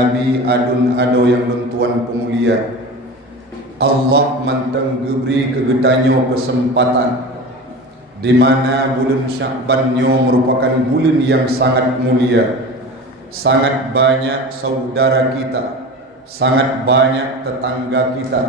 Nabi adun ado yang lentuan pemulia. Allah manteng geberi kegetanyo kesempatan di mana bulan Sya'bannya merupakan bulan yang sangat mulia. Sangat banyak saudara kita, sangat banyak tetangga kita,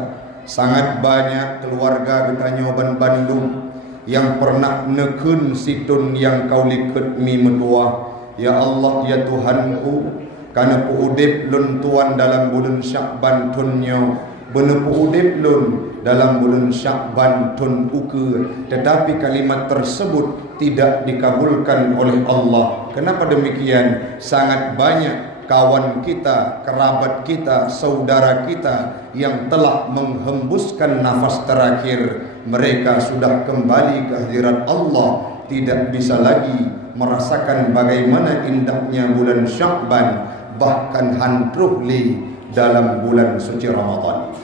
sangat banyak keluarga getanyo ban Bandung yang pernah nekun situn yang kau liket mi medua. Ya Allah, ya Tuhanku, karena puudip lun tuan dalam bulan Sya'ban tunyo, bener puudip lun dalam bulan Sya'ban tun ukur, tetapi kalimat tersebut tidak dikabulkan oleh Allah. Kenapa demikian? Sangat banyak kawan kita, kerabat kita, saudara kita yang telah menghembuskan nafas terakhir. Mereka sudah kembali ke hadirat Allah, tidak bisa lagi merasakan bagaimana indahnya bulan Sya'ban, bahkan handruhli dalam bulan suci Ramadan.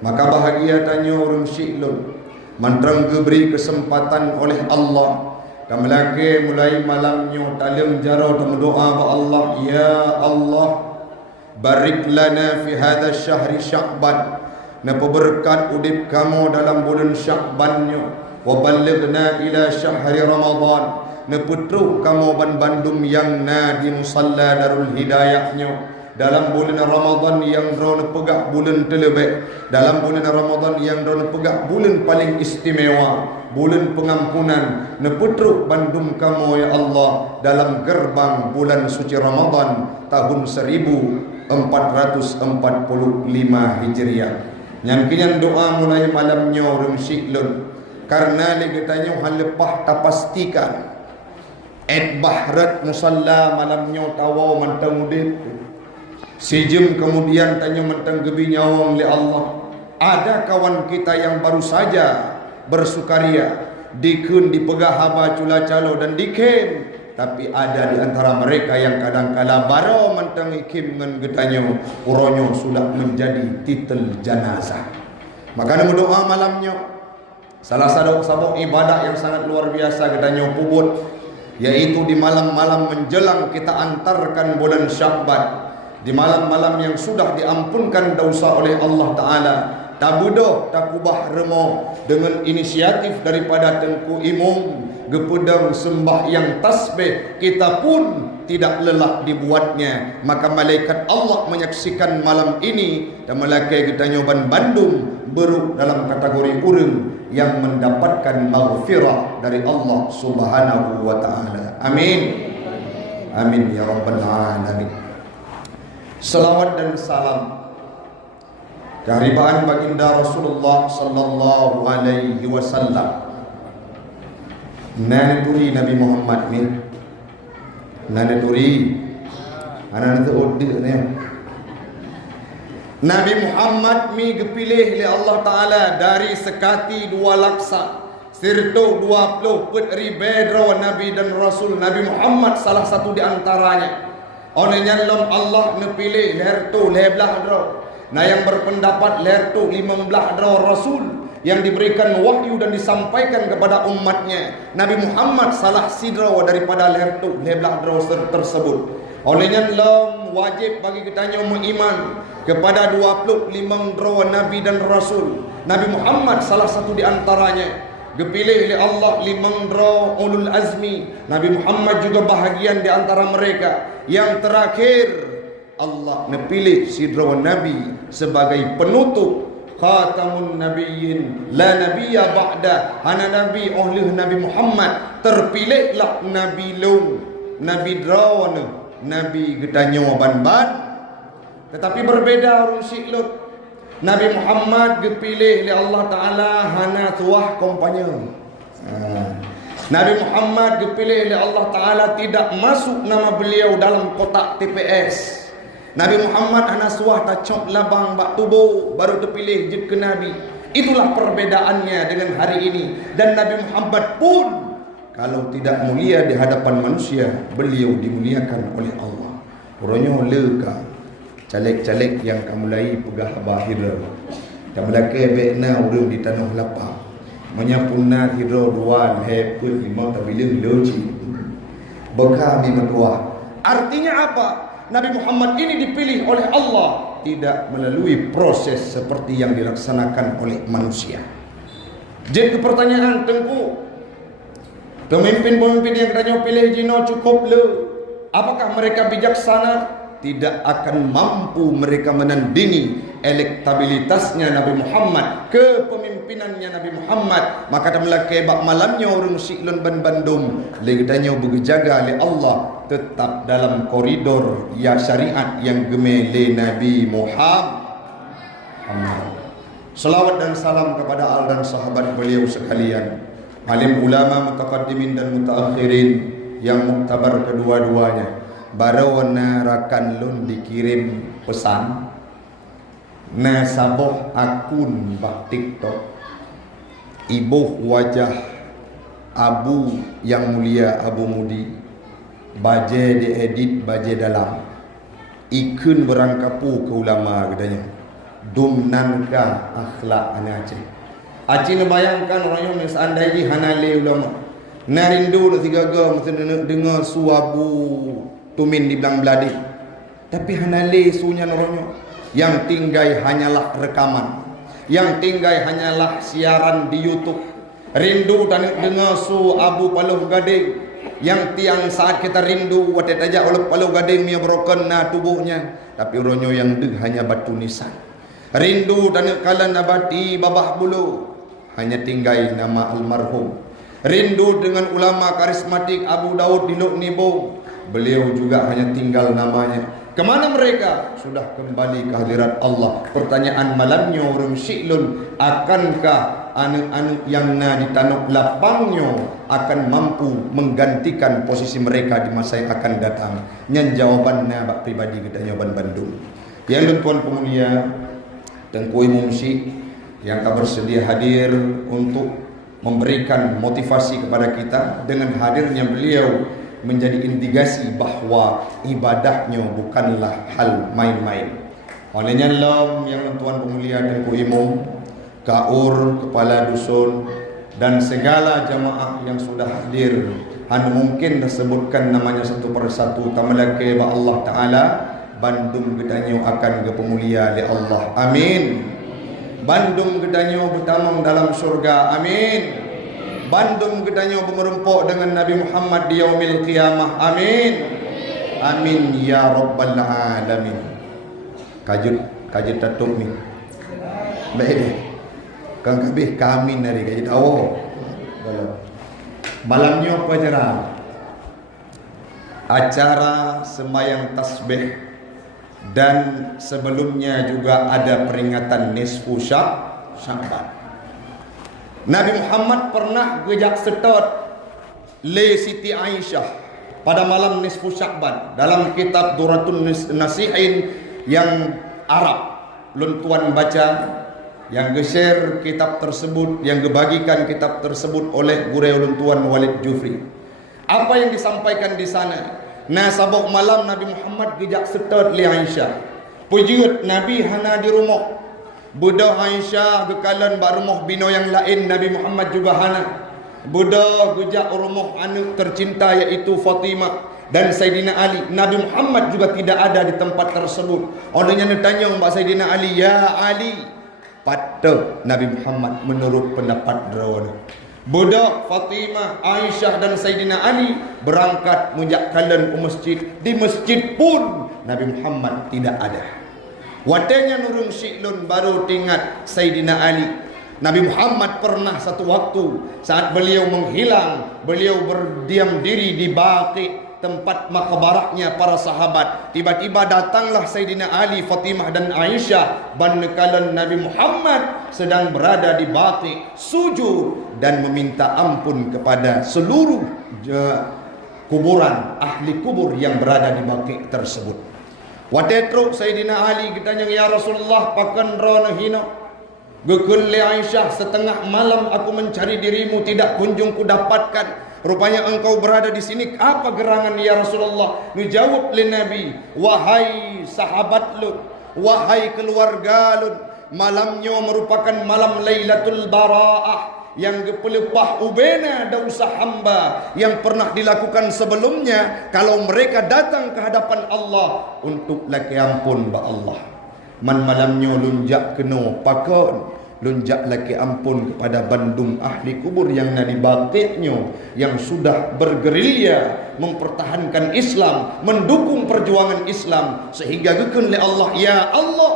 Maka bahagia tanya orang syiklun mantrang diberi kesempatan oleh Allah dan melaki mulai malamnya talim jaro dan doa ba Allah, ya Allah, barik lana fi hadha syahri Sya'ban, napa berkat udip kamu dalam bulan Sya'bannya, wa ballighna ila syahri Ramadan, neputru kamu ban Bandung yang na di musalla Darul Hidayahnya dalam bulan Ramadan yang drone pegak bulan terlebih, dalam bulan Ramadan yang drone pegak bulan paling istimewa, bulan pengampunan. Neputru Bandung kamu ya Allah dalam gerbang bulan suci Ramadan tahun 1445 Hijriah. Nyangkinan doa mulai malamnya orang syiklun karena legetanya hal lepah tapastikan bahrat musalla malamnya tawa mantang udip. Sejam kemudian tanya mentang gebi nyawang li Allah. Ada kawan kita yang baru saja bersukaria dikun dipegah haba cula calo dan dikem, tapi ada di antara mereka yang kadang-kala baru mentang ikim dengan getanya uronyo sudah menjadi titel jenazah. Maka nama doa malamnya salah satu sabuk ibadah yang sangat luar biasa getanya pubut, yaitu di malam-malam menjelang kita antarkan bulan Sya'ban, di malam-malam yang sudah diampunkan dosa oleh Allah Ta'ala. Tabudoh takubah remo dengan inisiatif daripada Tengku Imam gepedang sembahyang tasbih, kita pun tidak lelah dibuatnya. Maka malaikat Allah menyaksikan malam ini dan malaikat kita nyoban Bandung beruk dalam kategori urang yang mendapatkan maghfirah dari Allah Subhanahu wa Ta'ala. Amin. Amin ya rabbal alamin. Salawat dan salam keharibaan baginda Rasulullah sallallahu alaihi wasallam. Naneturi Nabi Muhammad ni, naneturi anak itu odeh ni. Nabi Muhammad mi dipilih oleh Allah Taala dari sekati 2 laksa serta 20 ribu Nabi dan Rasul. Nabi Muhammad salah satu di antaranya. Onenya lom Allah nepilih leher tu leblah dro. Nah yang berpendapat leher tu 15 dro Rasul yang diberikan wahyu dan disampaikan kepada umatnya. Nabi Muhammad salah sidro daripada leher tu leblah dro tersebut. Olehnya lom wajib bagi kita beriman kepada 25 dro Nabi dan Rasul. Nabi Muhammad salah satu di antaranya. Dipilih oleh Allah 5 dro ulul azmi. Nabi Muhammad juga bahagian di antara mereka. Yang terakhir Allah nepilih si dro Nabi sebagai penutup khatamun nabiyyin la nabiyya ba'da. Hana Nabi oleh Nabi Muhammad terpilihlah Nabi long Nabi dro Nabi getanyo ban-ban. Tetapi berbeda orang syiklud. Nabi Muhammad dipilih oleh Allah Ta'ala hana tuah kompanya. Nabi Muhammad dipilih oleh Allah Ta'ala tidak masuk nama beliau dalam kotak TPS. Nabi Muhammad hana suah tacok labang bak tubuh baru terpilih jid ke Nabi. Itulah perbedaannya dengan hari ini. Dan Nabi Muhammad pun kalau tidak mulia di hadapan manusia, beliau dimuliakan oleh Allah. Orangnya lega caleg-caleg yang kamu mulai pegah bahir kamu laki bekna urang di tanah lapang menyapuna hidro dua heput lima tabile loji bekami metua. Artinya apa? Nabi Muhammad ini dipilih oleh Allah tidak melalui proses seperti yang dilaksanakan oleh manusia. Jadi pertanyaan tengku, pemimpin-pemimpin yang kita pilih jino cukup le? Apakah mereka bijaksana? Tidak akan mampu mereka menandingi elektabilitasnya Nabi Muhammad, kepemimpinannya Nabi Muhammad. Maka tamlah kebak malamnya orang Siklon ban Bandung legdanya berjaga oleh Allah tetap dalam koridor ya syariat yang gemele Nabi Muhammad. Salawat dan salam kepada al dan sahabat beliau sekalian, alim ulama mutaqaddimin dan mutaakhirin yang muktabar kedua-duanya. Baru rakan lun dikirim pesan na saboh akun bak TikTok ibuh wajah Abu yang mulia Abu Mudi baje diedit baje dalam ikun berangkapu ke ulama gedanya dumnanka akhlak ana Aceh. Aceh bayangkan orang yang seandainya hanale ulama narindu tiga ga mesti dengar suabu tumin di belang beladi, tapi hanale sunya noronyo yang tinggai hanyalah rekaman, yang tinggai hanyalah siaran di YouTube. Rindu dan dengar su Abu Paluh Gading yang tiang saat kita rindu watet aja oleh Paluh Gading mia broken na tubuhnya, tapi ronyo yang deg hanya batu nisan. Rindu dan kala nabati babah bulu hanya tinggai nama almarhum. Rindu dengan ulama karismatik Abu Daud di Luk Nibo, beliau juga hanya tinggal namanya. Kemana mereka? Sudah kembali ke hadirat Allah. Pertanyaan malamnya orang Syiklun, akankah anak-anak yang na ditanuk lapangnya akan mampu menggantikan posisi mereka di masa yang akan datang? Nyan jawabannya bak pribadi kita jawaban Bandung. Yang tuan pemulia Tengku Imam Syekh yang bersedia hadir untuk memberikan motivasi kepada kita dengan hadirnya beliau menjadi indikasi bahawa ibadahnya bukanlah hal main-main. Olehnya lom yang tuan pemulia Tengku Imam, kaur, kepala dusun dan segala jamaah yang sudah hadir, hanya mungkin disebutkan namanya satu persatu. Tamalake ba Allah Taala Bandung gedanyo akan ke pemulia oleh Allah. Amin. Bandung gedanyo bertamang dalam surga. Amin. Bandung gedanyo bermerempuk dengan Nabi Muhammad di yaumil qiyamah. Amin. Amin ya rabbal alamin. Kajut tatuk ni. Baik deh. Kang kabih kami dari kajut awak. Malamnya apa acara? Acara sembahyang tasbih dan sebelumnya juga ada peringatan nisfu Sya'ban. Nabi Muhammad pernah gejak setot le Siti Aisyah pada malam nisfu Sya'ban dalam kitab Duratun Nasihin yang Arab. Lun tuan baca yang ge-share kitab tersebut, yang gebagikan kitab tersebut oleh gurau lun tuan Walid Jufri. Apa yang disampaikan di sana? Nah, sabuk malam Nabi Muhammad gejak setot le Aisyah. Pujiut Nabi hana di rumah. Budak Aisyah gekalan ba rumah bino yang lain, Nabi Muhammad juga hana. Budak gejak rumah anak tercinta iaitu Fatimah dan Sayyidina Ali. Nabi Muhammad juga tidak ada di tempat tersebut. Orangnya ditanya Mbak Sayyidina Ali, "Ya Ali." Patut Nabi Muhammad menurut pendapat derawana. Budak Fatimah, Aisyah dan Sayyidina Ali berangkat menjak kalan ke masjid. Di masjid pun Nabi Muhammad tidak ada. Watenya nurung Syiklun baru tingkat Sayyidina Ali. Nabi Muhammad pernah satu waktu saat beliau menghilang, beliau berdiam diri di Baqi, tempat makbarahnya para sahabat. Tiba-tiba datanglah Sayyidina Ali, Fatimah dan Aisyah banekalan Nabi Muhammad sedang berada di Baqi, sujud dan meminta ampun kepada seluruh kuburan ahli kubur yang berada di Baqi tersebut. Watetruk Sayyidina Ali ditanya, "Ya Rasulullah, pakan rona hina gekul li Aisyah, setengah malam aku mencari dirimu tidak kunjung ku dapatkan. Rupanya engkau berada di sini. Apa gerangan ya Rasulullah?" Dijawab oleh Nabi, "Wahai sahabat lu, wahai keluarga lu, malamnya merupakan malam Lailatul Bara'ah, yang pelepah ubena dosa hamba yang pernah dilakukan sebelumnya, kalau mereka datang ke hadapan Allah untuk laki ampun ba Allah. Man malamnya lunjak kena pakon, lunjak laki ampun kepada bandung ahli kubur yang nadi batiknya, yang sudah bergerilya mempertahankan Islam, mendukung perjuangan Islam, sehingga gekun le Allah, ya Allah,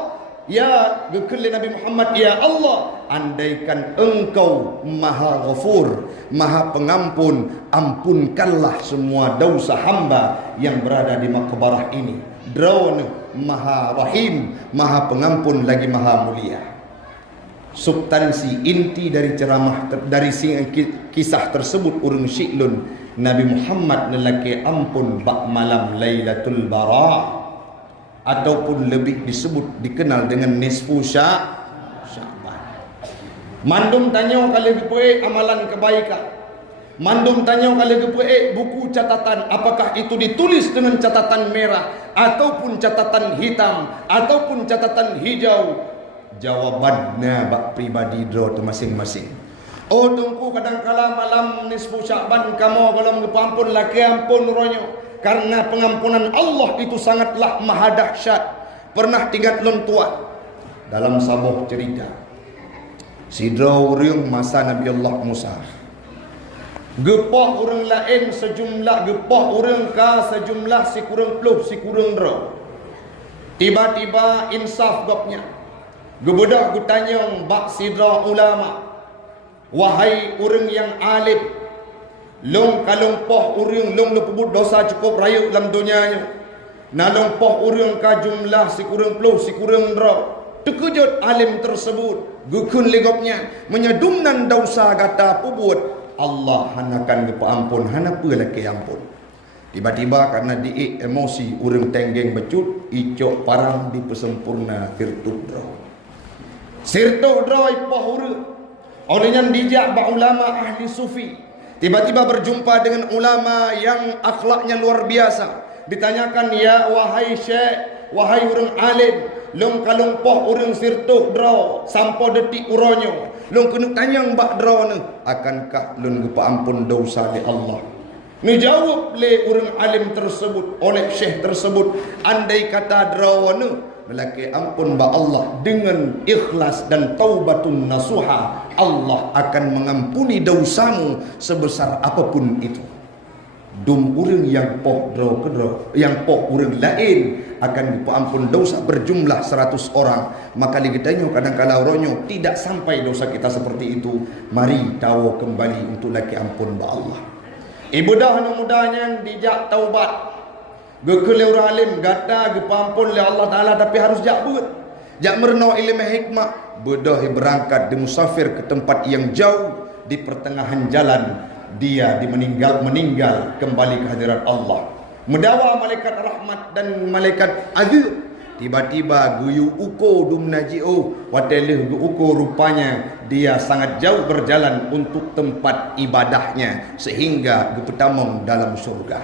ya gekun le Nabi Muhammad, ya Allah, andaikan engkau maha ghafur, maha pengampun, ampunkanlah semua dosa hamba yang berada di makbarah ini. Drone maha rahim, maha pengampun lagi maha mulia. Substansi inti dari ceramah dari kisah tersebut urang syiklun Nabi Muhammad lelaki ampun bak malam Lailatul Bara, ataupun lebih disebut dikenal dengan nisfu Sya'ban. Mandum tanya kalau gepoe amalan kebaikan, mandum tanya kalau gepoe buku catatan, apakah itu ditulis dengan catatan merah ataupun catatan hitam ataupun catatan hijau? Jawabannya bak pribadi draw tu masing-masing. Oh tungku kadang-kala malam nisfu Sya'ban kamu kalau mengampun laki ampun ronyo, karena pengampunan Allah itu sangatlah maha dahsyat. Pernah tingkat lontuan dalam sabuh cerita sidraw riung masa Nabi Allah Musa, gepah orang lain sejumlah, gepah orang ka sejumlah si kurang puluh si kurang draw. Tiba-tiba insaf gopnya, gebedah gutanyong bak sidra ulama, wahai urang yang alim, long kalong poh urang long lepebut dosa cukup rayuk dalam dunianya, nalong poh urang ka jumlah si kurang puluh si kurang draw. Terkejut alim tersebut, gukun legopnya menyedumnan dosa gata pubut, Allah hanakan gepa ampun, hana apa lagi ampun. Tiba-tiba karena di emosi urang tenggeng becut, icok parang di pesempurna virtud draw. Sirtuh draw ipah urang. Olehnya dijak ba ulama ahli sufi. Tiba-tiba berjumpa dengan ulama yang akhlaknya luar biasa. Ditanyakan, ya wahai syekh, wahai urang alim, long kalong poh urang sirtuh draw sampo detik uronyo, long kena tanyang bak draw ni, akankah lun gepa ampun dosa di Allah? Menjawab le urang alim tersebut oleh syekh tersebut, andai kata draw ni lelaki ampun ba Allah dengan ikhlas dan taubatun nasuha, Allah akan mengampuni dosamu sebesar apapun itu. Dum urang yang poh draw ke draw, yang poh urang lain akan diampun dosa berjumlah 100 orang. Maka kita kadang-kala ronyo tidak sampai dosa kita seperti itu. Mari tahu kembali untuk laki ampun ba Allah. Ibadah mudahnya dijak taubat. Gekele orang alim gata gepampun oleh Allah Taala, tapi harus jak buat. Jak merno ilmu hikmah, bedah berangkat di musafir ke tempat yang jauh, di pertengahan jalan dia meninggal kembali ke hadirat Allah. Mendawa malaikat rahmat dan malaikat azab. Tiba-tiba guyu uko dum najio watelih gu uko, rupanya dia sangat jauh berjalan untuk tempat ibadahnya sehingga gepetamong dalam surga.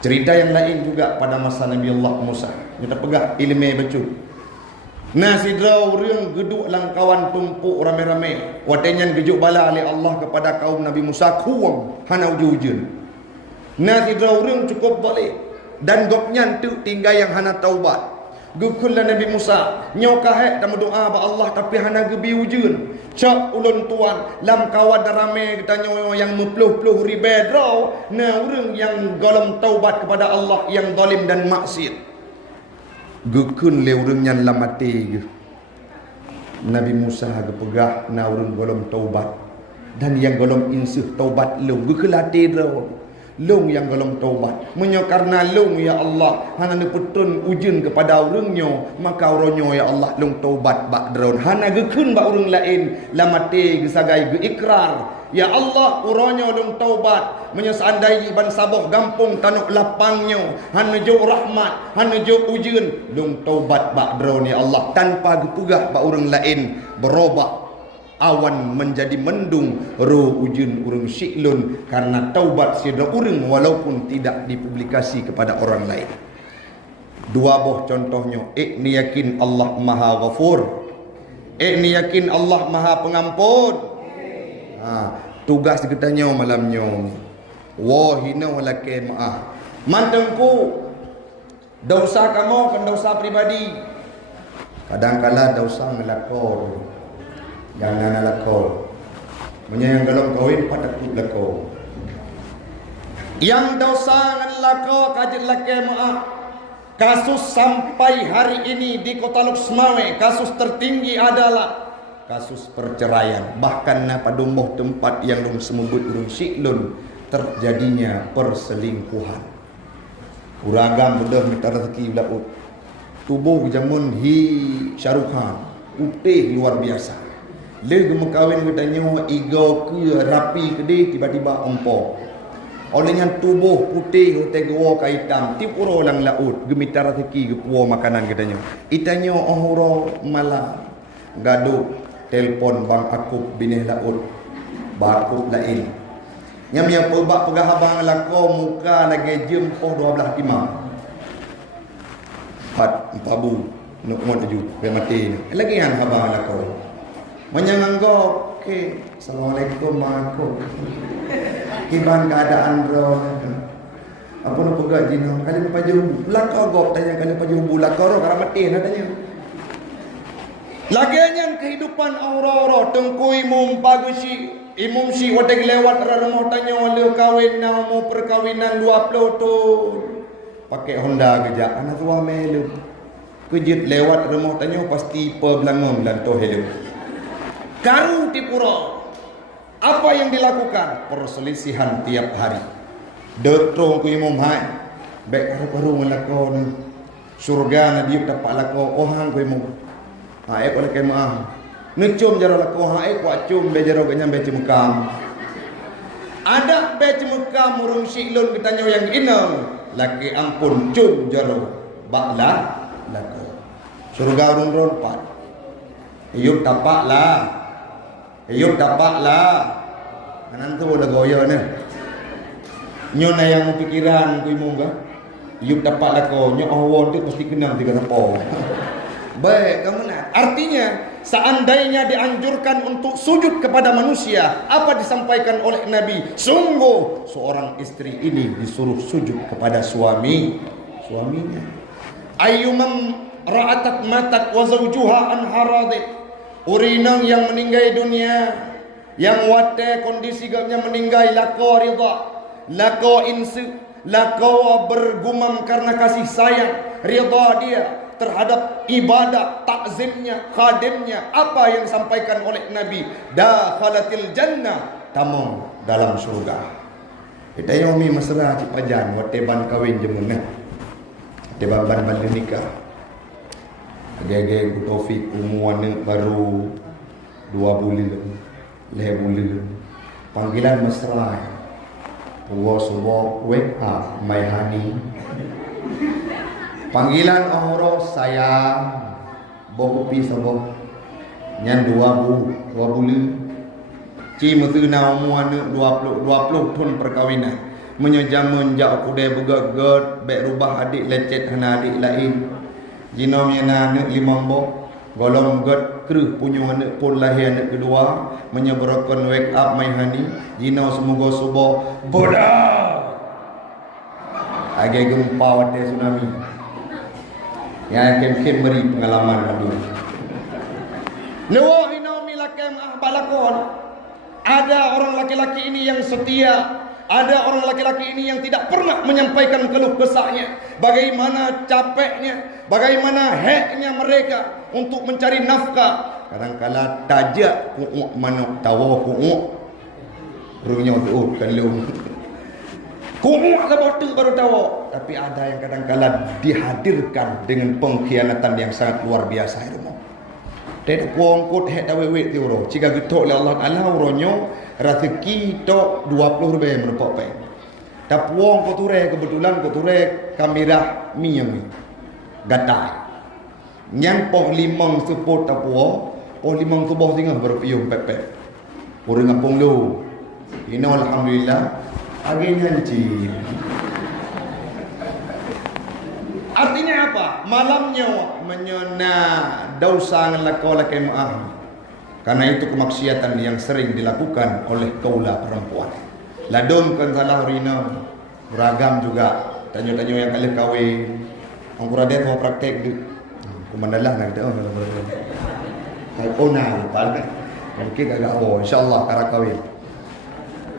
Cerita yang lain juga pada masa Nabi Allah Musa, kita pegah ilmu becut. Nah sidra urang geduk langkawan tumpuk rame-rame, watenyan gejuk bala oleh Allah kepada kaum Nabi Musa kuang hana ujun. Nah sidra urang cukup boleh dan gopnya tu tinggal yang hana taubat. Gukul Nabi Musa nyokah dan berdoa ba Allah tapi hana gebi ujun. Cak ulun tuan lam kawan rame kita nyo yang mepluh-pluh ribe draw, nah urang yang golom taubat kepada Allah yang zalim dan maksiat. Gukun le urang yang lamati Nabi Musa gepegah na urang golom taubat dan yang golom insuh taubat lu gukulati draw. Long yang golong taubat menyo karena long ya Allah hana neputun ujun kepada urangnya, maka urangnya ya Allah long taubat bak dron hana gekun bak urang lain lamate gesagai ge ikrar ya Allah urangnya long taubat menyo seandai ban saboh gampung tanuk lapangnya hana jo rahmat hana jo ujun long taubat bak dron ya Allah tanpa gepugah bak urang lain berubah awan menjadi mendung roh ujun urang syiklun karena taubat sidra urang walaupun tidak dipublikasi kepada orang lain. Dua boh contohnya, ni yakin Allah maha ghafur, ni yakin Allah maha pengampun. Tugas kitanya malamnya hina walake maaf mantengku dosa kamu kan dosa pribadi kadang-kala dosa ngelakor jangan ngelakor menyayang galong kawin patakut lakor yang dosa ngelakor kajit lake maaf. Kasus sampai hari ini di Kota Luxmawe, kasus tertinggi adalah kasus perceraian. Bahkan pada tempat yang dong semebut dong siklun terjadinya perselingkuhan. Uragam bedah minta rezeki belakut. Tubuh jamun hi Syahrukhan, putih luar biasa. Le gemekawin katanya igo ke rapi kedih tiba-tiba ompong. Olehnya tubuh putih tegawa ka hitam tipuro lang laut gemita rezeki gepuo makanan katanya itanya ohoro malam gaduh telpon bang aku binih laut bakut lain nyamnya pebak pegah abang lako muka lagi jempoh 12 timang 4 bu nuk mo tuju be mati lagi yang abang lako menyanganggo okey assalamualaikum aku Iban keadaan ro apa nak pegat jino kali lepas jerubu lakau gop tanya kali lepas jerubu lakau ro karena mati tanya lagian kehidupan aura-aura tengku imum pagusi imum si wadeg lewat ramah tanya le kawin na mau perkawinan 20 tu pakai Honda kerja anak tua melu kejit lewat ramah tanya pasti pebelangon dan to hello karu tipuro. Apa yang dilakukan? Perselisihan tiap hari. Detrong ku imum hai. Baik haru ngelakon surga na diuk dapat lako ohang ku imum. Ek oleh kemaah. Ngecum jaro lako hai ku acum be jaro ganyam be cimukam. Ada be cimukam urung siklun kita yang inang. Laki ampun cum jaro bakla lako. Surga urung rompat. Iuk tapaklah. Ayub dapatlah. Kanan tu dah goyo ni. Nyo na yang pikiran ku imong ka. Ayub dapatlah ko. Nyo awon tu pasti kenang tiga tapo. Baik, kamu nak. Artinya seandainya dianjurkan untuk sujud kepada manusia, apa disampaikan oleh Nabi? Sungguh seorang istri ini disuruh sujud kepada suaminya. Ayyumam ra'atat matat wa zawjuha an haradit. Urinang yang meninggal dunia, yang wate kondisi gapnya meninggal lako ridha, lako insu, lako bergumam karena kasih sayang, ridha dia terhadap ibadah, takzimnya, khadimnya. Apa yang disampaikan oleh Nabi? Dakhalatil jannah, tamu dalam surga. Kita yang umi mesra cipajan, wate ban kawin jemunah, wate ban nikah. Gege Taufik umuan baru 2 bulan panggilan mesra puwa subo wake up my honey panggilan ahoro sayang bokopi sabo nyan 2 bulan ci metu na umuan 20 tahun perkawinan menyajamun jak aku dia begagat baik rubah adik lecet hana adik lain Jinom yang anak 5 bok golong god kruh punya anak pun lahir anak kedua menyebarakan wake up my honey Jino semoga subuh bodoh agak gempa wadah tsunami yang akan beri pengalaman madu lewa hinaumi lakem balakon ada orang laki-laki ini yang setia. Ada orang laki-laki ini yang tidak pernah menyampaikan keluh kesahnya. Bagaimana capeknya, bagaimana heknya mereka untuk mencari nafkah. Kadang-kala tajak ku'uk manuk tawa ku'uk. Runya tu kalau ku'uk lah baru tawa. Tapi ada yang kadang-kala dihadirkan dengan pengkhianatan yang sangat luar biasa. Tidak puang kot hek dawe-wet tu ro. Jika getok oleh Allah Taala uronyo rezeki tok 20 rupiah menepok pe. Tak puang ko ture kebetulan ko ture kamera mi yang ni. Gatai. Nyang poh limang support tak puang, poh limang tu boh tinggal berpiung pepet. Urang kampung lu. Ini alhamdulillah agi nyanci. Artinya apa? Malamnya menyona dosa ngelako laki maaf. Karena itu kemaksiatan yang sering dilakukan oleh kaula perempuan. Ladum kan salah rina beragam juga. Tanya-tanya yang kali kahwin. Ang kurade mau praktek di kumandalah na kita na palka. Mungkin agak insyaallah kara kahwin.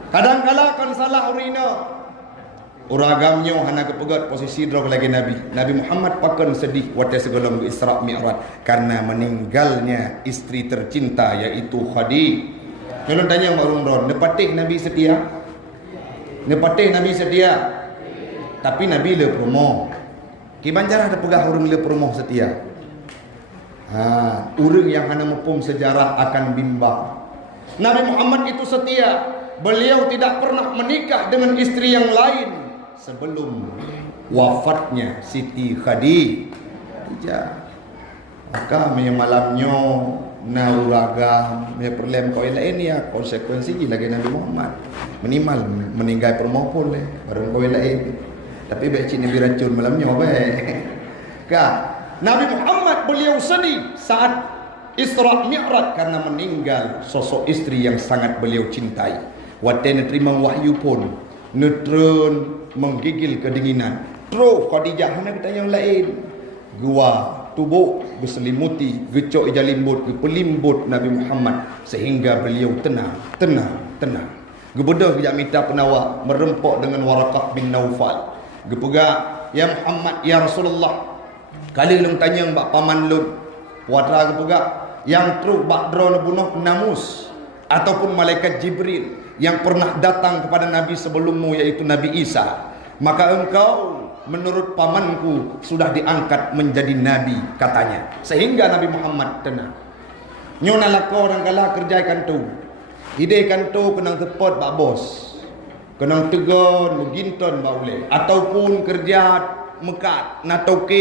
Kadang-kala kan salah rina uragamnya hana kepegat posisi drog lagi Nabi Muhammad pakan sedih waktu sebelum Isra Mi'raj karena meninggalnya istri tercinta yaitu Khadijah. Kalau tanya marun-ron, nepatih Nabi setia? Nepatih Nabi setia? Tapi Nabi le promo. Ki banjar ada pegah urang le promo setia. Urang yang hana mempum sejarah akan bimbang. Nabi Muhammad itu setia. Beliau tidak pernah menikah dengan istri yang lain sebelum wafatnya Siti Khadijah. Maka malamnya naruraga perlem kau lain ya konsekuensi lagi Nabi Muhammad minimal meninggal permohon le baru kau lain. Tapi baik cina biracun malamnya baik. Nabi Muhammad beliau sedih saat Isra Mi'raj karena meninggal sosok istri yang sangat beliau cintai. Waktu terima wahyu pun neutron menggigil kedinginan. Terus Khadijah hana kita yang lain. Gua tubuh berselimuti gecok jalimbut pelimbut Nabi Muhammad sehingga beliau tenang. Gebedah kejak minta penawar merempok dengan Warakah bin Naufal. Gepegak, ya Muhammad, ya Rasulullah. Kali lung tanya mbak paman lung. Wadra gepegak yang truk bakdro bunuh Namus ataupun malaikat Jibril yang pernah datang kepada Nabi sebelummu yaitu Nabi Isa, maka engkau menurut pamanku sudah diangkat menjadi Nabi katanya. Sehingga Nabi Muhammad tenang. Nyona lako orang kala kerjaikan tu. Hidaikan tu kenang tepot bak bos. Kenang tegon beginton bak ule. Ataupun kerja mekat natoke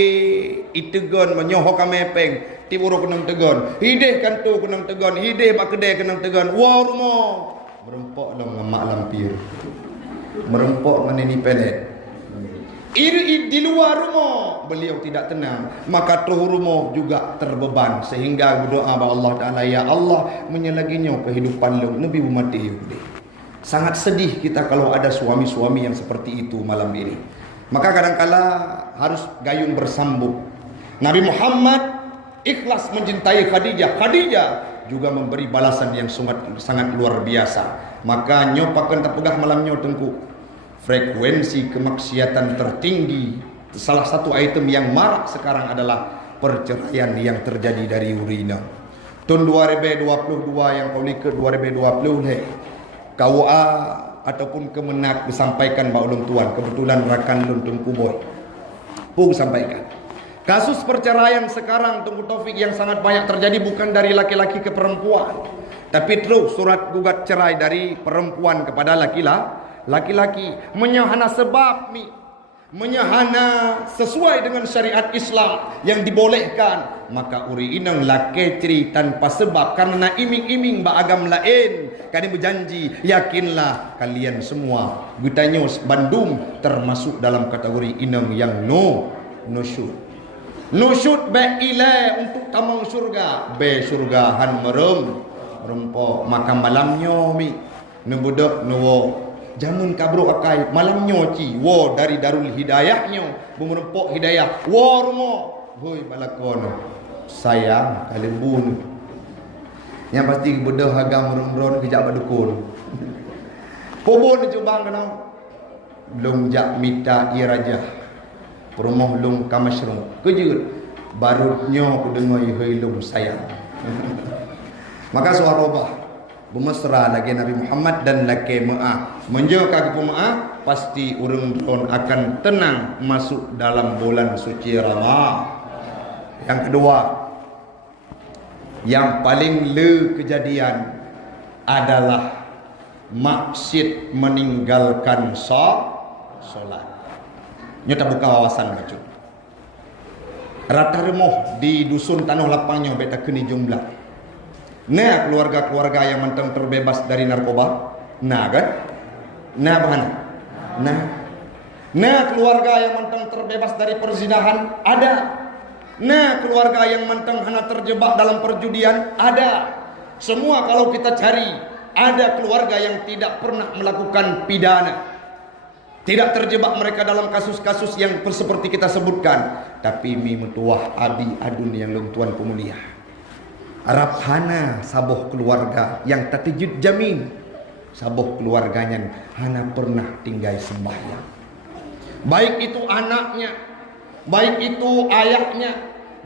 itegon menyoho kamepeng tiburo kenang tegon. Hidaikan tu kenang tegon. Hidai bak kedai kenang tegon. Wah rumah merempok long mak lampir. Merempok menini pelet. Iri di luar rumah beliau tidak tenang, maka tuh rumah juga terbeban sehingga berdoa kepada Allah Taala, ya Allah menyelaginya kehidupan lu lebih mati. Sangat sedih kita kalau ada suami-suami yang seperti itu malam ini. Maka kadangkala harus gayung bersambung. Nabi Muhammad ikhlas mencintai Khadijah. Khadijah juga memberi balasan yang sangat luar biasa. Maka nyopakan terpegah malamnya tengku. Frekuensi kemaksiatan tertinggi, salah satu item yang marak sekarang adalah perceraian yang terjadi dari urina. Tahun 2022 yang kau ke 2020 KUA ataupun Kemenak disampaikan Mbak Ulung Tuan, kebetulan rakan Lun Tungku Boy Pung sampaikan. Kasus perceraian sekarang Tunggu Taufik yang sangat banyak terjadi bukan dari laki-laki ke perempuan, tapi terus surat gugat cerai dari perempuan kepada laki-laki menyahana sebab menyahana sesuai dengan syariat Islam yang dibolehkan, maka uri inang laki ceri tanpa sebab karena iming-iming bagam lain. Kami berjanji, yakinlah kalian semua gutanya Bandung termasuk dalam kategori inang yang no syud be ilai untuk tamang surga, be surgahan merempok. Maka malamnya nebudak nuwo jamun kabro akai malam nyoci wo dari Darul Hidayahnya memerempok hidayah wo rumo hoi balakon sayang kalembun yang pasti bedah agam ron kejak badukun pobon cubang kenau lung jak mita iraja perumoh lung kamasrum kejut barutnya kudengoi hoi lung sayang maka suara robah bermesra lagi Nabi Muhammad dan lagi ma'ah menjaga kepema'ah pasti urang akan tenang masuk dalam bulan suci Ramadan. Yang kedua, yang paling kejadian adalah maksud meninggalkan solat. Nyata buka wawasan macam rata remoh di dusun tanah lapangnya beta kini jumlah. Nah keluarga-keluarga yang mentang terbebas dari narkoba, nah kan? Nah bahana, nah keluarga yang mentang terbebas dari perzinahan ada. Nah keluarga yang mentang hanya terjebak dalam perjudian ada. Semua kalau kita cari, ada keluarga yang tidak pernah melakukan pidana, tidak terjebak mereka dalam kasus-kasus yang seperti kita sebutkan. Tapi mi metuah abi adun yang lungtuan pemulia. Arab hana saboh keluarga yang tatijud jamin. Saboh keluarganya hana pernah tinggal sembahyang. Baik itu anaknya, baik itu ayahnya,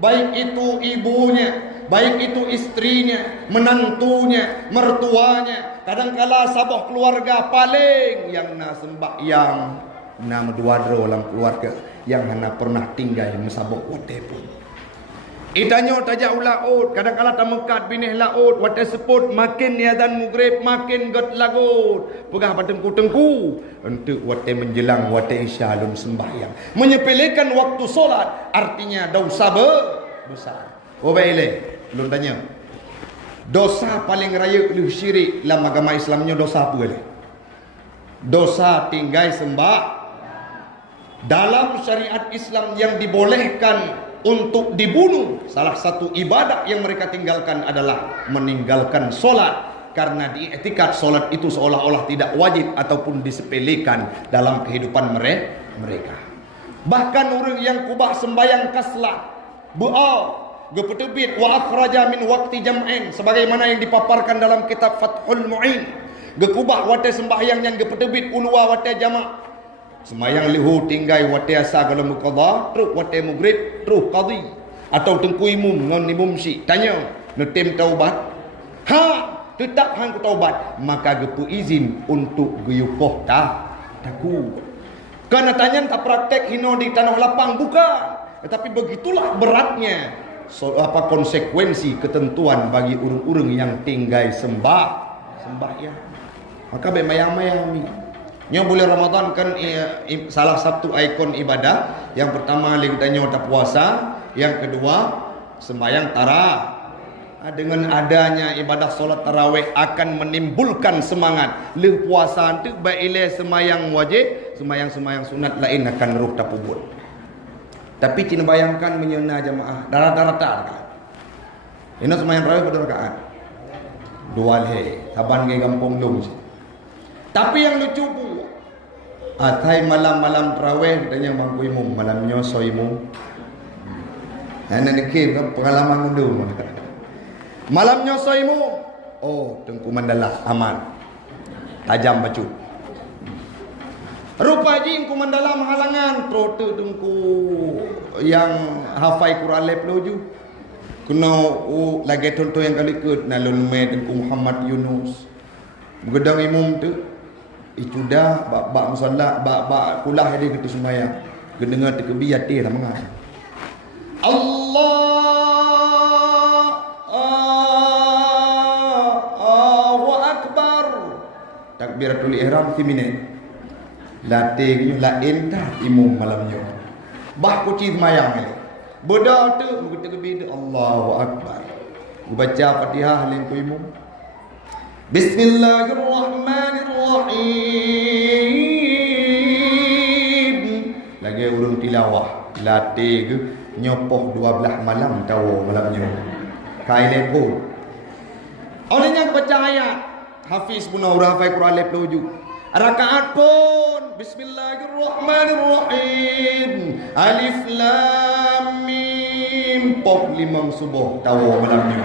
baik itu ibunya, baik itu istrinya, menantunya, mertuanya. Kadangkala saboh keluarga paling yang na sembahyang, na meduadro dalam keluarga yang hana pernah tinggal mesaboh wate pun. Itanyo tajak ulaut, kadangkala tamekat binih laut, wate seput makin niadan mugrib, makin got lagut. Pegah patengku-tengku untuk wate menjelang wate isya lum sembahyang. Menyepelekan waktu solat artinya dosa besar. Obaile, belum tanya. Dosa paling raya lu syirik dalam agama Islamnya dosa apa le? Dosa tinggal sembah. Dalam syariat Islam yang dibolehkan untuk dibunuh, salah satu ibadah yang mereka tinggalkan adalah meninggalkan solat. Karena dietikat solat itu seolah-olah tidak wajib ataupun disepelekan dalam kehidupan mereka. Bahkan orang yang kubah sembayang kaslah, gepetebit wa akhraja min waqti jam'in, sebagaimana yang dipaparkan dalam kitab Fathul Mu'in. Gekubah wate sembahyang yang gepetebit ulua wate jama'. Sembahyang lihu tinggai wate asa kalau muqadha, terus wate maghrib, terus qadhi. Atau tengku imum ngon imum si tanya, netem taubat. Ha, tetap hang taubat, maka gepu izin untuk geyukoh taku. Karena tanya tak praktek hino di tanah lapang bukan. Tetapi begitulah beratnya konsekuensi ketentuan bagi urung-urung yang tinggal sembahyang. Maka bemayang-mayami. Yang boleh Ramadan kan salah satu ikon ibadah. Yang pertama kita tak puasa, yang kedua sembahyang tarawih. Dengan adanya ibadah solat tarawih akan menimbulkan semangat. Le puasa tu baile sembahyang wajib, sembahyang sunat lain akan ruh tapubut. Tapi cina bayangkan menyena jemaah rata-rata kan. Ini sembahyang tarawih pada rakaat. Dua le, saban ke kampung lung. Tapi yang lucu pun, atai malam-malam tarawih tanya bangku imum, malamnya so imum. Hanya nikir pengalaman mundur. Malamnya so imum, oh tengku mandala aman, tajam bacut. Rupa ji ingku mandala halangan, trote tengku yang hafai Quran lep loju. Kena lagi contoh yang kali ke nalun med tengku Muhammad Yunus. Gedang imum tu. Itu dah bak musalla bak kulah dia ketu sembahyang. Gedengar terkebi hati lah mengat. Allahu akbar. Takbiratul ihram 3 minit. Latih lain dah imum malamnya. Bah kuci sembahyang ni. Beda tu terkebi Allahu akbar. Baca Fatihah lain ku imum. Bismillahirrahmanirrahim. Lagi urung tilawah. Latih ke nyopoh 12 malam tahu malamnya. Kai lepun. Olehnya baca ayat. Hafiz pun orang hafal Quran lep tuju. Rakaat pun Bismillahirrahmanirrahim. Alif lam mim. Pok 5 subuh tahu malamnya.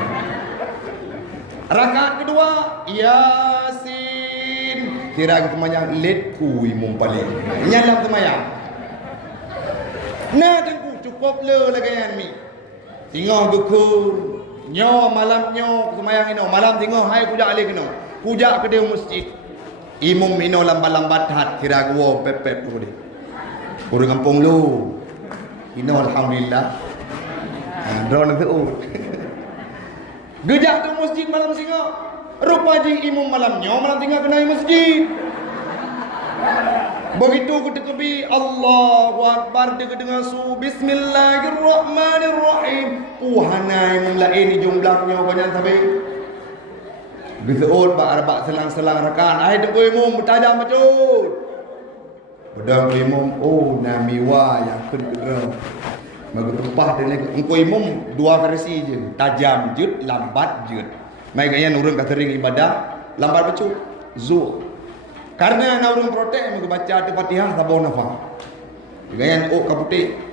Rakaat kedua Yasin. Kira kemayang letku imum paling. Nyalam kemayang. Nah tengku cukup le lagayan mi. Tengok gukur. Nyo malam nyo kemayang ino. Malam tengok hai kujak le kena. Kujak ke dia masjid. Imum ino lambat-lambat hat. Kira gua pep-pep tu dia. Kurang kampung lu. Ino alhamdulillah. Drone tu. Gejak tu masjid malam singa. Rupa ji imum malamnya malam tinggal kena masjid. Begitu kita kebi Allahu Akbar dia dengar su Bismillahirrahmanirrahim. Hanai imum lain ni jumlahnya banyak sampai. Geseut bak selang-selang rakaat. Ai tengku imum bertajam betul. Bedang imum namiwa yang kedua. Bagi tempah dia engko imum 2 versi je. Tajam jut, lambat jut. Mai gayan urang katering ibadah lambat becu zuhur. Karena na urang protek muka baca Al-Fatihah tabau nafa. Gayan kaputi.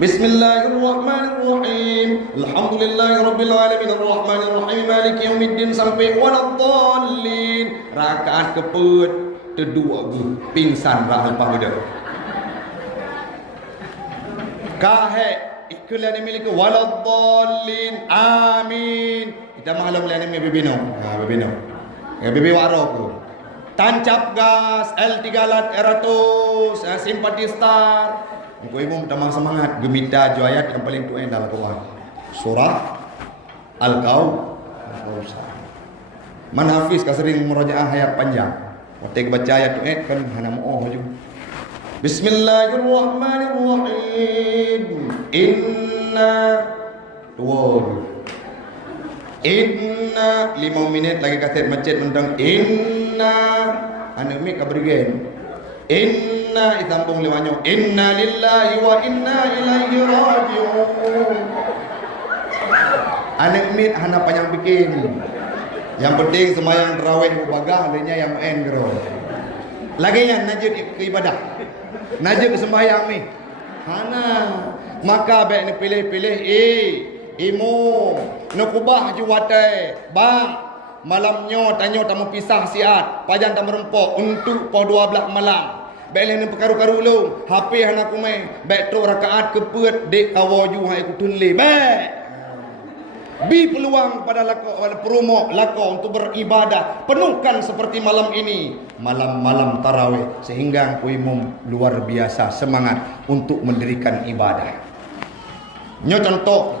Bismillahirrahmanirrahim. Alhamdulillahirabbil alamin arrahmanir rahim maliki yaumiddin sampai waladdallin. Rakaat kepeut kedua pingsan rahal pahuda. Kahe ikulan milik waladdallin amin. Kita malam lain ni bebino. Bebino. Ya bebi waro. Tancap gas L300 simpati star. Engkau ibu tamang semangat gemita jo ayat yang paling tuan dalam Quran. Surah Al-Kautsar. Man hafiz ka sering murajaah ayat panjang. Waktu baca ayat tu kan hana mau juga. Bismillahirrahmanirrahim. Inna 5 minit lagi kaset masjid tentang inna anu mi kabrigen. Inna itambung liwanyo. Inna lillahi wa inna ilaihi raji'un. Anak mit hana panjang bikin. Yang penting sembahyang tarawih bagah adanya yang main gero. Lagi yang najib ke ibadah. Najib sembahyang mi. Hana maka baik ni pilih-pilih imo nakubah juwate bang malamnya tanyo tamu pisah siat pajan tamu rempok untuk po 12 malam. Baik ni perkaru-karu lu HP hana kumai baik tu rakaat kepeut dek kawaju hai kutunli baik bi peluang pada lako promo lako untuk beribadah penuhkan seperti malam ini malam-malam tarawih sehingga kuimum luar biasa semangat untuk mendirikan ibadah. Nyo contoh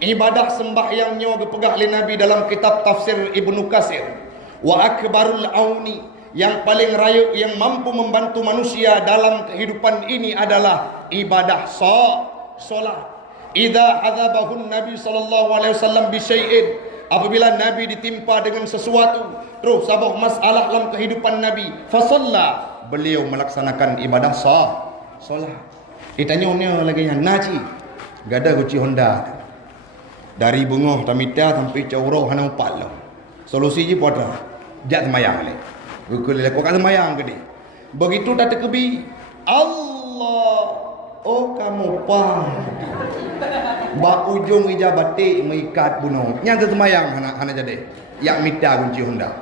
ibadah sembahyangnya berpegang oleh Nabi dalam kitab tafsir Ibnu Katsir wa akbarul auni yang paling raya yang mampu membantu manusia dalam kehidupan ini adalah ibadah solat. Idza adzabahun Nabi sallallahu alaihi wasallam bi syai'in, apabila Nabi ditimpa dengan sesuatu terus sabah masalah dalam kehidupan Nabi fa shalla, beliau melaksanakan ibadah solat. Ditanya lagi yang naji gada guci Honda dari bungoh tamita sampai cauro hana upal. Solusi je putra jak semayang le. Gukul le kok semayang gede. Begitu dah terkebi Allah kamu padi. Ba ujung ijabati mengikat bunuh. Nyata semayang hana jadi. Yang mita kunci Honda.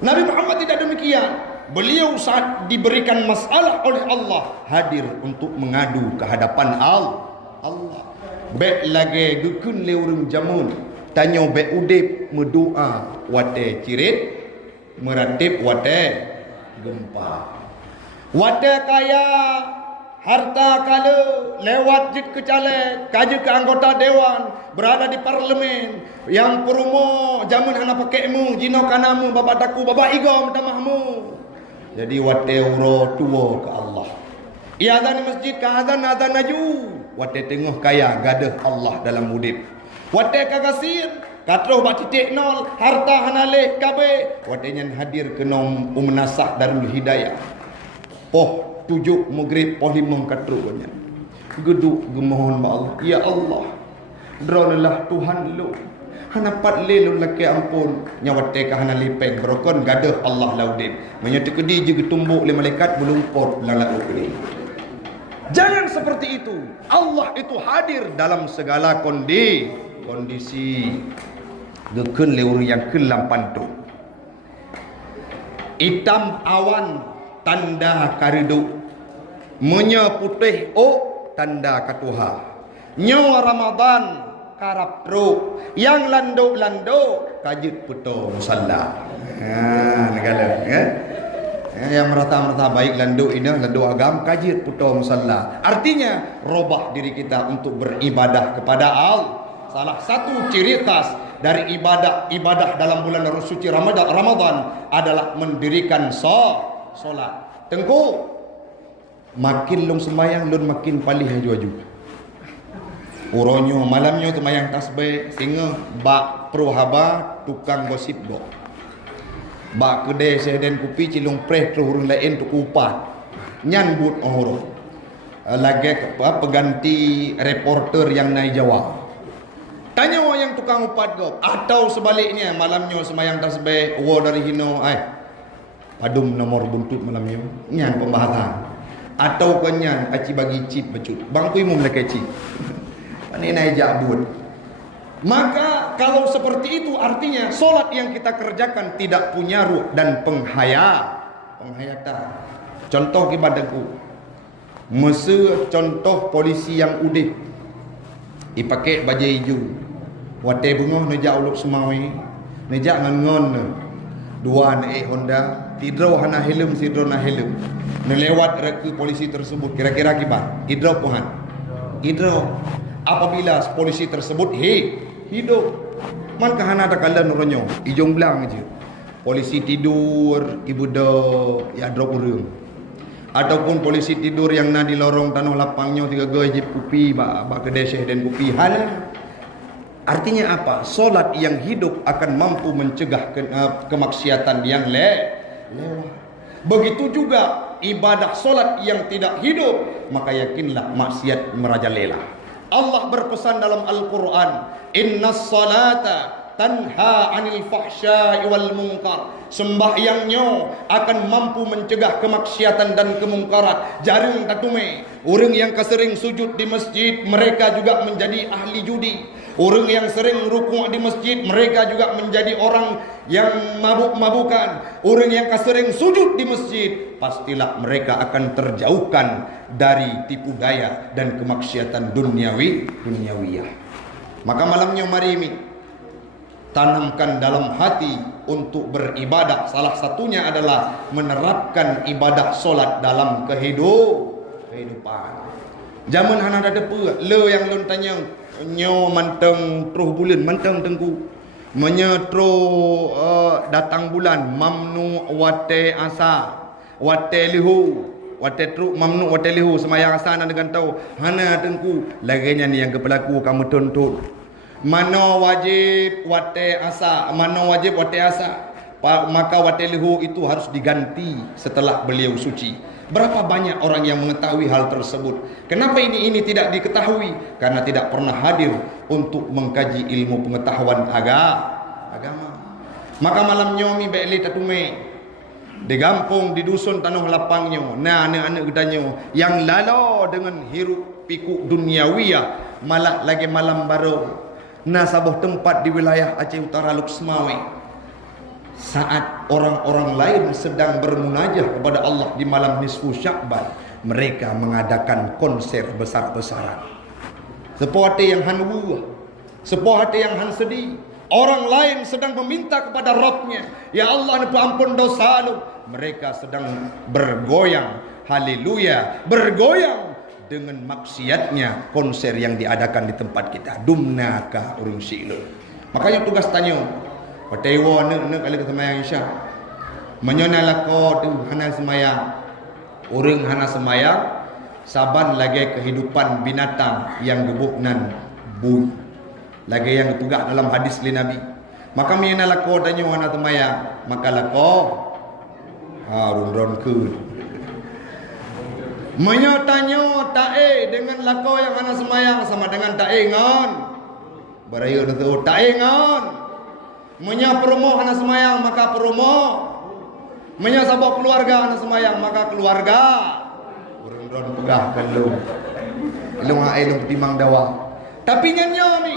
Nabi Muhammad tidak demikian. Beliau saat diberikan masalah oleh Allah hadir untuk mengadu ke hadapan Allah. Bek lagi gukun le urang jamun tanyo bek udip medua wate cirit meratip wate gempa wate kaya harta kala lewat jit ke caleg kaji ke anggota dewan berada di parlemen yang perumo jamun hana pakaimu jino kanamu babadaku baba igom tamahmu jadi wate uro tuo ke Allah ia azan masjid ka azan aju wate tengah kaya gadah Allah dalam udip wate kagasir katroh bat titik nol harta hanaleh kabe wate nyan hadir ke nom umnasah Darul Hidayah poh 7 maghrib poh 5 katruh nya geduk gemohon ba Allah ya Allah dronelah Tuhan lu hana pat lelun laki ampun nyawate ka hana lipeng brokon gadah Allah laudip menyatu kedi je getumbuk le malaikat belumpur lalau kedi. Jangan seperti itu. Allah itu hadir dalam segala kondisi. Gekun leur yang kelampan tu. Hitam awan tanda karidu. Menya putih tanda katuha. Nyo Ramadan karap tru. Yang lando kajit puto musalla. Negala yang merata-merata baik landu ini landu agam kajit puto musalla. Artinya robah diri kita untuk beribadah kepada Allah. Salah satu ciri khas dari ibadah dalam bulan suci Ramadan adalah mendirikan solat. Tengku makin lung sembayang lun makin palih aju-aju. Uronyo malamnya sembayang tasbih sehingga bak peruhaba tukang gosip go. Bak kedai seden kopi cilung preh terurun lain tu kupat nyan but orang lagi pengganti reporter yang naik Jawa tanya yang tu tukang upat kau. Atau sebaliknya malamnya semayang tasbih war dari hino padum nomor buntut malamnya nyan pembahasan. Atau kenyan aci bagi chip becut. Bangku imum nak chip. Pani naik jabut. Maka kalau seperti itu artinya solat yang kita kerjakan tidak punya ruh dan penghayatan. Contoh ibadahku. Masa contoh polisi yang udih dipakai baju hijau. Wate bunga nejak uluk semawi. Nejak ngon dua naik Honda. Tidro hana helm sidro na helm. Nelewat reki polisi tersebut kira-kira kibat. Hidro Tuhan. Hidro. Apabila polisi tersebut hidup. Man kahana ada kala nuronyo. Ijong belang je. Polisi tidur ibu do ya drop urung. Ataupun polisi tidur yang na di lorong tanah lapangnya 3 goy je pupi ba kedeseh dan pupi hala. Artinya apa? Solat yang hidup akan mampu mencegah kemaksiatan yang lewat. Begitu juga ibadah solat yang tidak hidup, maka yakinlah maksiat merajalela. Allah berpesan dalam Al-Quran, Innas salata tanha anil fahsya'i wal munkar. Sembahyangnya akan mampu mencegah kemaksiatan dan kemungkaran. Jarang tatume orang yang kesering sujud di masjid, mereka juga menjadi ahli judi. Orang yang sering rukuk di masjid, mereka juga menjadi orang yang mabuk-mabukan. Orang yang sering sujud di masjid, pastilah mereka akan terjauhkan dari tipu daya dan kemaksiatan duniawiyah. Maka malamnya mari ini tanamkan dalam hati untuk beribadah. Salah satunya adalah menerapkan ibadah solat dalam kehidupan. Zaman hana ada depa le yang lun tanya nyo manteng truh bulan manteng tengku menyetro datang bulan mamnu wate asa wate lihu wate tru mamnu wate lihu semayang asa dengan tahu hana tengku laganya ni yang kepelaku kamu tuntut mana wajib wate asa mana wajib wate asa maka wate lihu itu harus diganti setelah beliau suci. Berapa banyak orang yang mengetahui hal tersebut? Kenapa ini tidak diketahui? Karena tidak pernah hadir untuk mengkaji ilmu pengetahuan agama. Maka malam nyomi beli tatume di kampung di dusun tanah lapangnya. Nah anak-anak gedanya yang lalo dengan hiruk pikuk duniawiyah malah lagi malam baru. Nah sabuh tempat di wilayah Aceh Utara Luksmawe. Saat orang-orang lain sedang bermunajah kepada Allah di malam nisfu Sya'ban, mereka mengadakan konser besar-besaran. Sepuh hati yang hanwu, sepuh hati yang sedih. Orang lain sedang meminta kepada Rabbnya, ya Allah ampun dosa lu. Mereka sedang bergoyang, haleluya, bergoyang dengan maksiatnya konser yang diadakan di tempat kita. Dumnaka urung silu. Makanya tugas tanya Patewa nak kali ke semayang Isya. Menyona lako tu hana semayang. Orang hana semayang saban lagi kehidupan binatang yang gebuknan bui. Lagi yang ditugak dalam hadis li Nabi. Maka menyona lako tanya hana semayang, maka lako run ke. Menyotanya tae dengan lako yang hana semayang sama dengan tae ngon. Barayu tu tae ngon. Menya perumo hana semayang maka perumo. Menya sabok keluarga hana semayang maka keluarga. Urang ron pegah belum. Ilung hae ilung timang dawa. Tapi nyanyi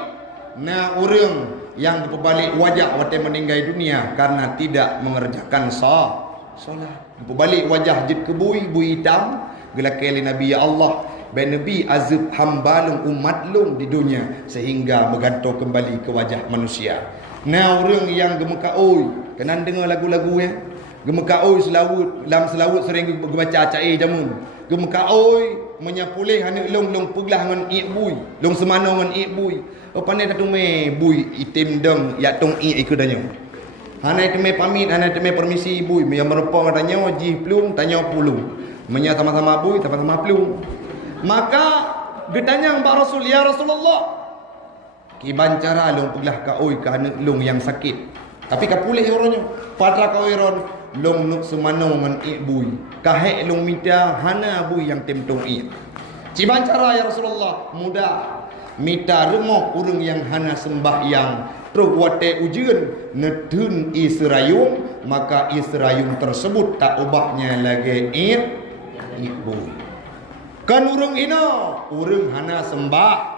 nah urang yang berbalik wajah wate meninggal dunia karena tidak mengerjakan solat. Berbalik wajah jid ke bui hitam gelakeli Nabi ya Allah ben Nabi azab hambalung umat lung di dunia sehingga bergantung kembali ke wajah manusia. Nah orang yang gemekaoi kenan dengar lagu-lagu ya. Gemekaoi selawut, dalam selawut sering baca cai jamun. Gemekaoi menyapulih hana long puglah ngan ibui, long semano ngan ibui. Oh pandai katu me bui itim dong ya tong ikut danyo. Hana itu me pamit, hana itu me permisi ibui, yang merupa katanya wajib plung tanya pulung. Menya sama-sama bui, sama-sama plung. Maka gedanya Mbak Rasul, ya Rasulullah, kiban cara long puglah kaoi kahana long yang sakit. Tapi kapulih orangnya. Patra kaoi ron long nuk semano ngan ibui. Kahek long minta hana bui yang temtong i. Ciban cara ya Rasulullah mudah. mita remok urang yang hana sembahyang terus wate ujian netun Israyung, maka Israyung tersebut tak ubahnya lagi ibu. Kan urang ina urang hana sembah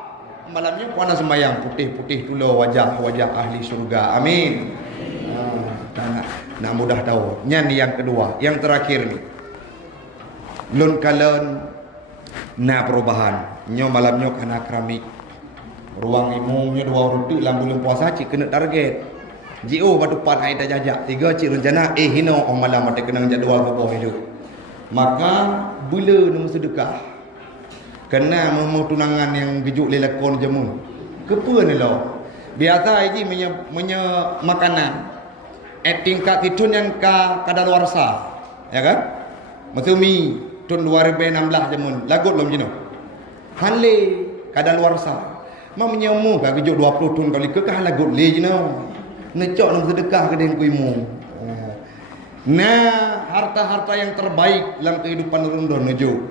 malamnya puana sembahyang putih-putih tulo wajah-wajah ahli surga. Amin. Nak mudah tahu. Nyan yang kedua, yang terakhir ni. Lun kalen na perubahan. Nyo malamnya kena keramik. Ruang imumnya 2 orang dalam bulan puasa cik kena target. Jio batu pan ai dah jajak. 3 cik rencana hino malam mate kena jadual ke bawah hidup. Maka bila nak sedekah kena mau tunangan yang gejuk lelakon jamun. Kepa ni lo. Biasa ini menya makanan tingkat titun yang kadaluarsa, ya kan? Masumi tun 2016 jamun lagut lom jino. Hanle kadaluarsa. Mamnya mu ka gejuk 20 tun kali ke kah lagut le jino. Necok nam sedekah ke den kuimu. Nah, harta-harta yang terbaik dalam kehidupan rundon nejo.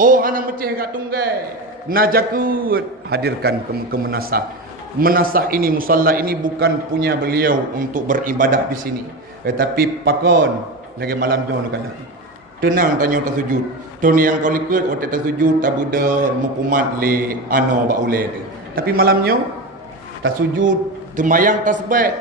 Oh, anak meceh kat tunggai. Najakut hadirkan ke menasah. Menasah ini, musalla ini bukan punya beliau untuk beribadah di sini, tetapi pakon lagi malam jauh nak tenang tanya tak sujud. Ton yang kau likut waktu tak sujud tak buda mukumat le ano ba ule tu. Tapi malamnya tak sujud, temayang tak sebaik.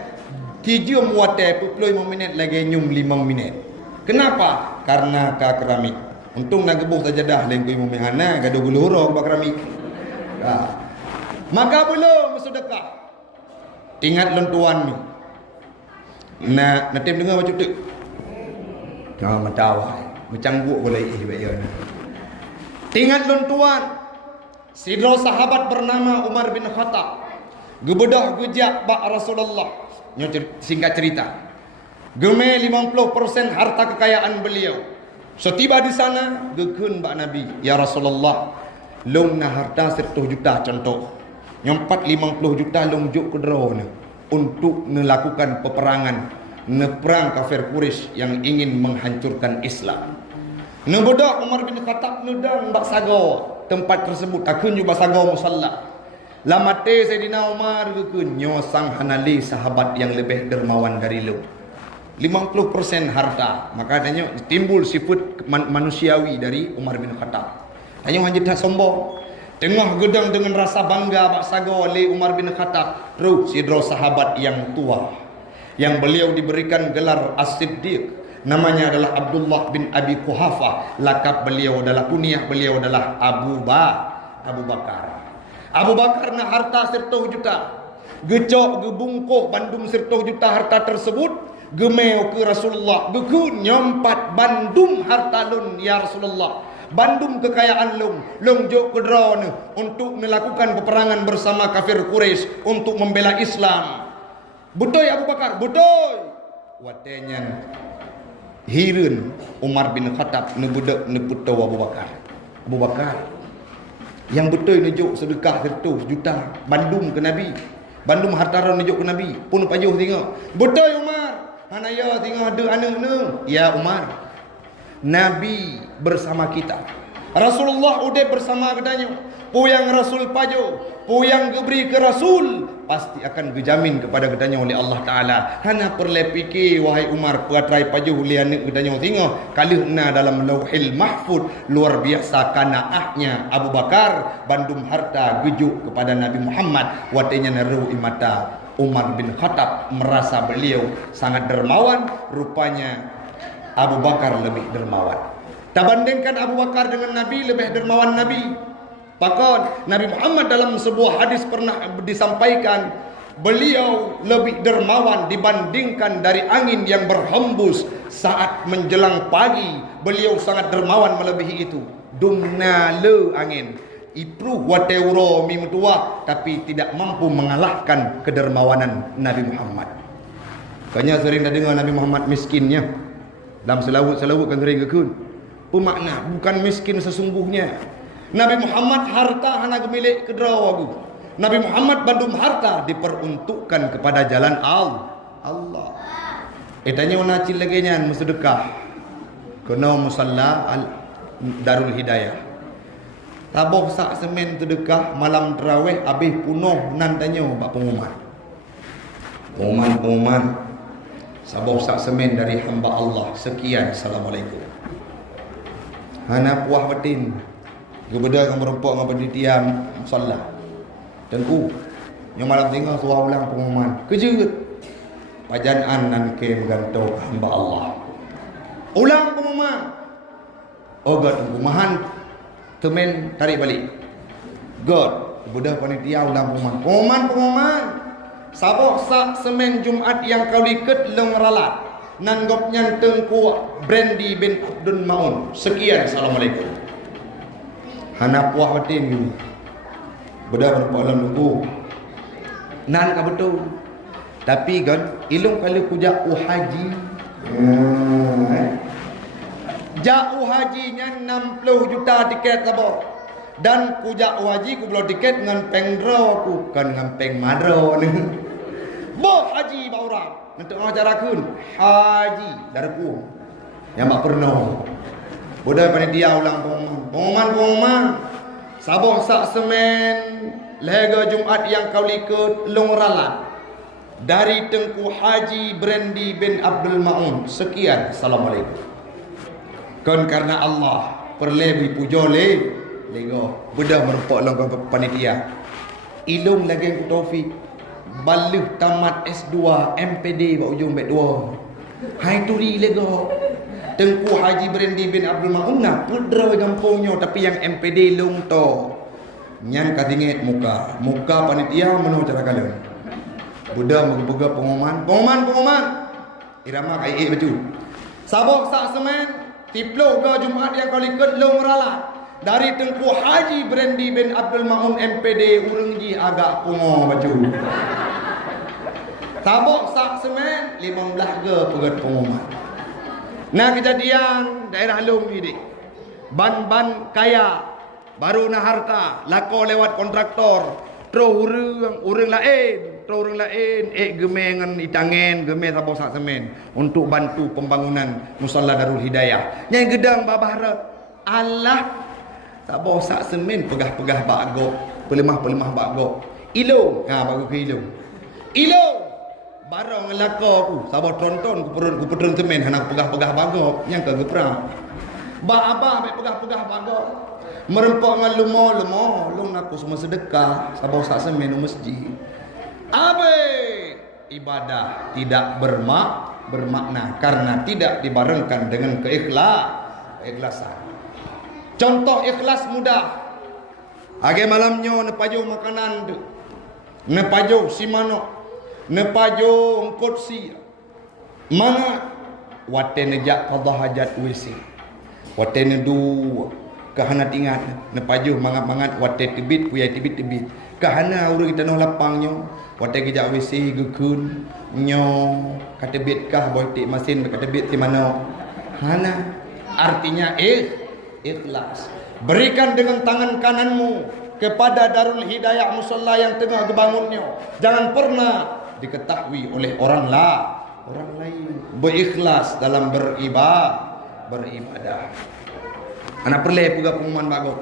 3 muate 45 minit lagi nyum 5 minit. Kenapa? Karena ka keramik. Untung nak gebuh sajadah lengkui mumihana gaduh guluhur ba keramik. Maka belum sedekah. Ingat lentuan ni. Nak tim dengar macam tu. Matawa. Macam guk boleh bayar. Ingat lentuan. Sidro sahabat bernama Umar bin Khattab. Gebedah gejak bak Rasulullah. Singkat cerita. Geme 50% harta kekayaan beliau. Setiba di sana, gekun bak Nabi. Ya Rasulullah, long na harta 100 juta contoh. Nyempat 50 juta longjuk ke drone untuk melakukan peperangan neperang kafir Quraisy yang ingin menghancurkan Islam. Nebedak Umar bin Khattab nedang bak sago tempat tersebut akun juga sago musalla. Lamate Sayyidina Umar gekun nyosang hanali sahabat yang lebih dermawan dari lu. 50% harta, maka tanya timbul sifat manusiawi dari Umar bin Khattab. Tanya hanya tak sombong. Tengah gedang dengan rasa bangga bak sago oleh Umar bin Khattab. Terus sidro sahabat yang tua yang beliau diberikan gelar As-Siddiq. Namanya adalah Abdullah bin Abi Quhafa. Lakab beliau adalah kunyah beliau adalah Abu Bakar. Abu Bakar na harta 100 juta. Gecok gebungkuh bandum 100 juta harta tersebut. Gemeu ke Rasulullah. Gekun nyompat bandum harta lun ya Rasulullah. Bandung kekayaan long jok ke drone untuk melakukan peperangan bersama kafir Quraisy untuk membela Islam. Betul Abu Bakar, betul. Watenya hirun Umar bin Khattab nebudak neputau Abu Bakar. Abu Bakar yang betul nejuk sedekah 100 juta bandung ke Nabi. Bandung harta ron nejuk ke Nabi. Pun pajuh tengok. Betul Umar. Hanaya tengok ada anak ne. Ya Umar. Nabi bersama kita. Rasulullah udah bersama gedanya. Puyang Rasul pajo, puyang geberi ke Rasul pasti akan gejamin kepada gedanya oleh Allah Taala. Hana perle fikir wahai Umar peratrai pajo lian gedanya tengok kali na dalam Lauhil Mahfuz luar biasa kanaahnya Abu Bakar bandum harta gejuk kepada Nabi Muhammad watenya naru imata Umar bin Khattab merasa beliau sangat dermawan, rupanya Abu Bakar lebih dermawan. Tak bandingkan Abu Bakar dengan Nabi, lebih dermawan Nabi. Bahkan Nabi Muhammad dalam sebuah hadis pernah disampaikan, beliau lebih dermawan dibandingkan dari angin yang berhembus saat menjelang pagi. Beliau sangat dermawan melebihi itu. Dumna le angin. Ipru wateuro mimutua, tapi tidak mampu mengalahkan kedermawanan Nabi Muhammad. Kanya sering dah dengar Nabi Muhammad miskinnya. Dalam selawut kan sering kekun. Pemakna bukan miskin sesungguhnya. Nabi Muhammad harta hanya milik kedrawagu. Nabi Muhammad bandum harta diperuntukkan kepada jalan Allah. Tanya nacil lagi nya sedekah. Kena musalla Darul Hidayah. Taboh sak semen sedekah malam tarawih habis punuh nan tanya bab pengumuman. Pengumuman saboh sak semen dari hamba Allah. Sekian, assalamualaikum. Hana puah batin. Gebeda dengan merempok dengan panitia musalla. Tengku. Yang malam tinggal suah ulang pengumuman. Kejut. Pajanaan nan ke gantung hamba Allah. Ulang pengumuman. Oh God, pengumuman temen tarik balik. God, budak panitia ulang pengumuman. Sabok sak semen Jumaat yang kau diket long ralat. Nan gop nyanteng ku Brandy bin Abdul Maun. Sekian, assalamualaikum. Hana puah batin gini. Budak berapa alam nunggu. Nan ka betul. Tapi kan ilung kali kujak haji. Jauh hajinya 60 juta tiket sabok. Dan kujak haji ku belum tiket dengan pengdro ku kan dengan peng madro ni. Bo haji ba orang. Nanti acara kun haji dari ku. Yang mak pernah. Bodoh panitia ulang pengumuman. Sabong sak semen lega Jumaat yang kau likut long ralat. Dari Tengku Haji Brandy bin Abdul Maun. Sekian, assalamualaikum. Kan karena Allah perlebi pujole lego budak merupok long panitia. Ilung lagi ku Taufik balik tamat S2 MPD ba ujung bet 2. Hai turi lego. Tengku Haji Brandy bin Abdul Maun nak pedra gampungnya tapi yang MPD long to. Nyan katinget muka panitia menu cara kalian. Budak mengebuka pengumuman. Irama kai baju. Sabok sak semen tiplo ke Jumaat yang kali ikut long ralat. Dari Tengku Haji Brandy bin Abdul Maun MPD urang ji agak pungo baju. Sabok sak semen 15 ke pegat pengumuman. Nah kejadian daerah Long ini. Ban kaya baru na harta lako lewat kontraktor. Tro urang lain gemengan itangen geme sabok sak semen untuk bantu pembangunan Musalla Darul Hidayah. Nyai gedang babah Allah sabok sak semen pegah bagok, pelemah bagok. Ilo, bagus ke ilo. Barang ngelaka aku sabok tonton ku pedron semen hanak pegah bagok yang ke geprang. Ba abah mek pegah bagok. Merempok dengan lumo lung aku semua sedekah sabok sak semen masjid. Abe ibadah tidak bermakna karena tidak dibarengkan dengan keikhlasan. Contoh ikhlas mudah. Age malamnya nepajo makanan tu. Nepajo simano. Nepajo kursi. Mana wate nejak qada hajat WC. Wate nedu kahana tingat nepajo mangat wate tibit puya tibit. Kahana urang kita noh lapangnya. Wate gejak WC gekun nyo kata bit kah boy tik mesin kata bit di mana hana artinya ikhlas. Berikan dengan tangan kananmu kepada Darul Hidayah musalla yang tengah dibangunnya. Jangan pernah diketahui oleh orang lain. Berikhlas dalam beribadah. Anak perle puga pengumuman bagus.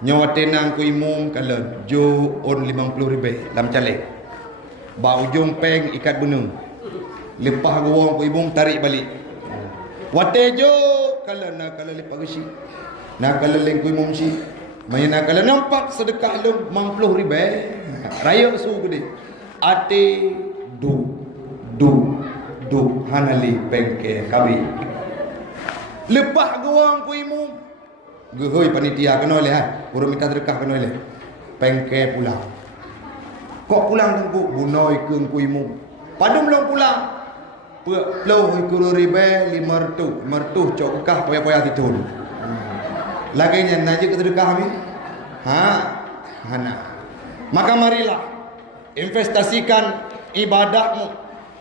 Nyawa tenang ku imum kalau jo on 50,000 dalam calek. Ba ujung peng ikat gunung. Lepah gawang ku imum tarik balik. Wate jo kalau lepas gesi. Nak kalau leng ku imum si. Main nak kalau nampak sedekah lu 50,000. Raya su gede. Ate du hanali pengke kawi. Lepah gawang ku imum. Gehoi panitia kena oleh urang minta sedekah kena oleh. Pengke pulang. Kok pulang tengku bunoi keung ku imu. Padum long pulang. Pelo ikuru ribe 500 cok kah poya-poya titun. Lagi nya naji ke sedekah mi. Hana. Maka marilah investasikan ibadahmu.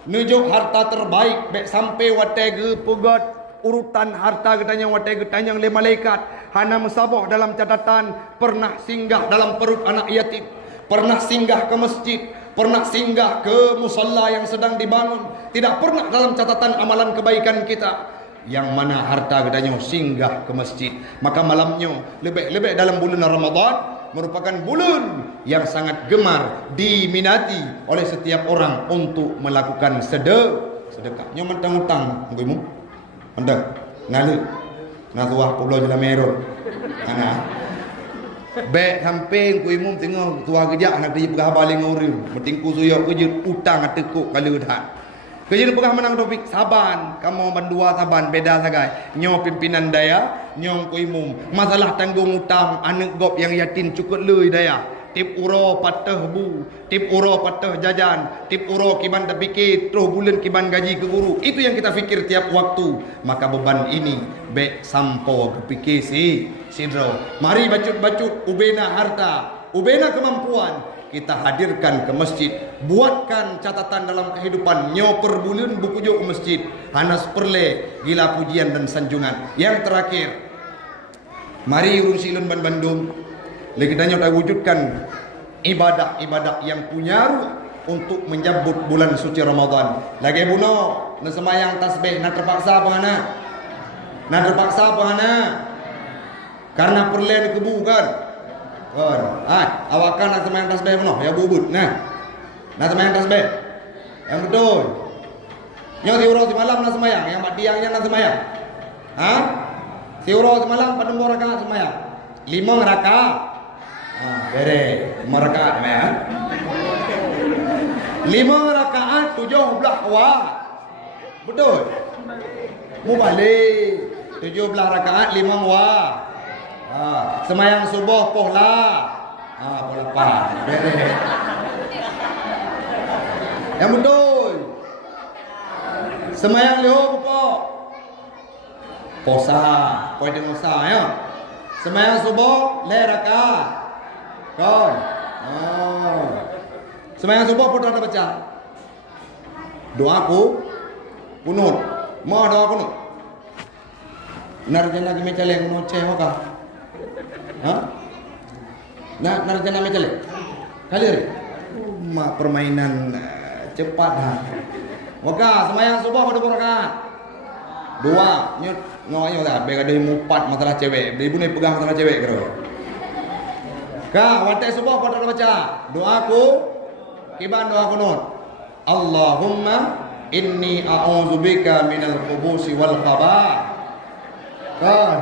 Nujuk harta terbaik baik sampai watege pegat urutan harta getanyang watege tanyang le malaikat. Hana musabah dalam catatan pernah singgah dalam perut anak yatim. Pernah singgah ke masjid, pernah singgah ke musalla yang sedang dibangun, tidak pernah dalam catatan amalan kebaikan kita. yang mana harta katanya singgah ke masjid. Maka malamnya lebih-lebih dalam bulan Ramadan merupakan bulan yang sangat gemar diminati oleh setiap orang untuk melakukan sedekah. Nyo mentang-mentang ngimu. Mentang. Ngalu. Natuah pulau Jalan Merah. Ana. Baik samping ku imum tengok tuah kejak nak pergi pegah baling orang. Bertingku suyok kerja utang tekuk kalau dah. Kerja pegah menang topik saban, kamu bandua saban beda sagai. Nyo pimpinan daya, nyo ku imum. Masalah tanggung utang anak gop yang yatim cukup leuy daya. Tip uro patah bu, tip uro patah jajan, tip uro kiban terfikir, terus bulan kiban gaji ke guru. Itu yang kita fikir tiap waktu. Maka beban ini bek sampo kepikir si Sidro. Mari bacut-bacut ubena harta, ubena kemampuan kita hadirkan ke masjid. Buatkan catatan dalam kehidupan. Nyo per bulan buku jo ke masjid. Hanas perle gila pujian dan sanjungan. Yang terakhir, mari urun silun ban Bandung. Lagi kita nyoba wujudkan ibadah-ibadah yang punya untuk menyambut bulan suci Ramadan. Lagi buno, nak semayang tasbih, nak terpaksa apa hana? Nak terpaksa apa hana? Karena perlen kebu kan? Awakan nak semayang tasbih buno, ya bubut. Nak semayang tasbih. Yang betul. Nyo tiuro si malam nak semayang, yang mak tiangnya nak semayang. Tiuro si malam pada rakaat semayang. 5 rakaat. Bere, 5 rakaat ya. 5 rakaat 17 awak. Betul. Mu balik 17 rakaat 5 awak. Semayang subuh pohla. Pohla 8. Bere. Yang betul. Semayang liho pokok. Posa, poin dengosa ya. Semayang subuh le rakaat. Kan? Semayang subuh pun ada baca. Doaku kunut. Mau doa kunut. Narjana ki mecaleng no ceh hoka. Narjana mecaleng. Kalir. Permainan cepat dah. Waka semayang subuh pada rakaat. 2 nyut ngoyo dah bega dari 4 masalah cewek. Ibu ni pegang masalah cewek kero. Ka watai subuh pada baca doaku kiban doa kunut. Allahumma inni a'udzubika minal khubusi wal khaba'ith. Kan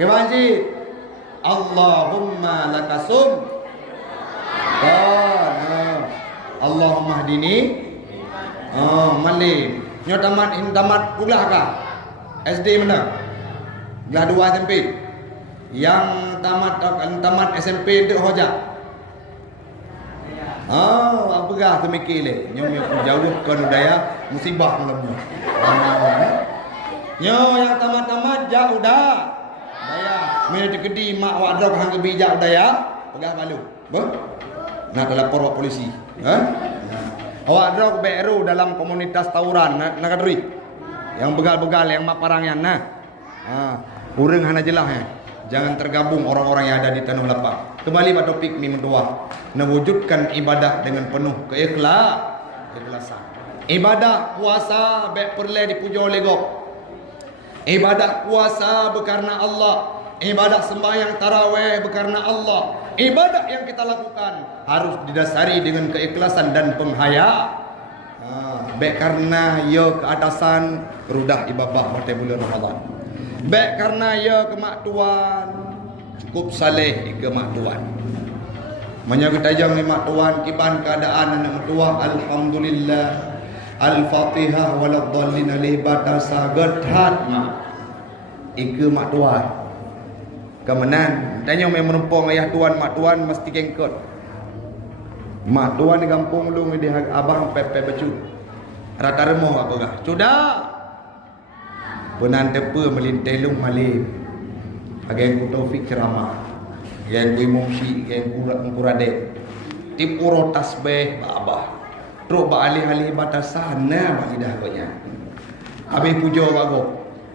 kiban ji Allahumma lakasum. Kan Allahumma hdini. Malim nyo tamat kuliah ka SD mana? Belah 2 SMP. Yang tamat SMP untuk hoja. Apakah temikir le? Nyo jauh kan daya musibah malamnya. Nyo yang tamat jauh dah. Daya mere kedi mak wadrok hang kebijak daya, pegah malu. Bah? Nak lapor polisi. Awak drok beru dalam komunitas tawuran nak kadri. Yang begal-begal yang mak parangnya nah. Urang hana jelah ya. Jangan tergabung orang-orang yang ada di Tanah Lapang. Kembali pada topik mi mendoa. Mewujudkan ibadah dengan penuh keikhlasan. Ibadah puasa baik perle dipuja oleh God. Ibadah puasa berkarena Allah. Ibadah sembahyang tarawih berkarena Allah. Ibadah yang kita lakukan harus didasari dengan keikhlasan dan penghayaan. Baik karena ia keatasan rudah ibadah pada bulan Ramadan. Baik karena ia kemaktuan cukup saleh kemaktuan. Menyangkut tajam ni maktuan kiban keadaan anak tua alhamdulillah al-fatihah waladhdallin alih batasa gedhat mak ike maktuan kemenan tanya mai menumpang ayah tuan maktuan mesti kengkot mak tuan di kampung lu di abang pepe becu rata remoh apakah sudah penan tepe melintelung malim agen ku taufik ceramah agen ku imumsi agen ku kurade tip uro tasbih abah teruk ba alih-alih batasana bagi dah banyak habis pujo bago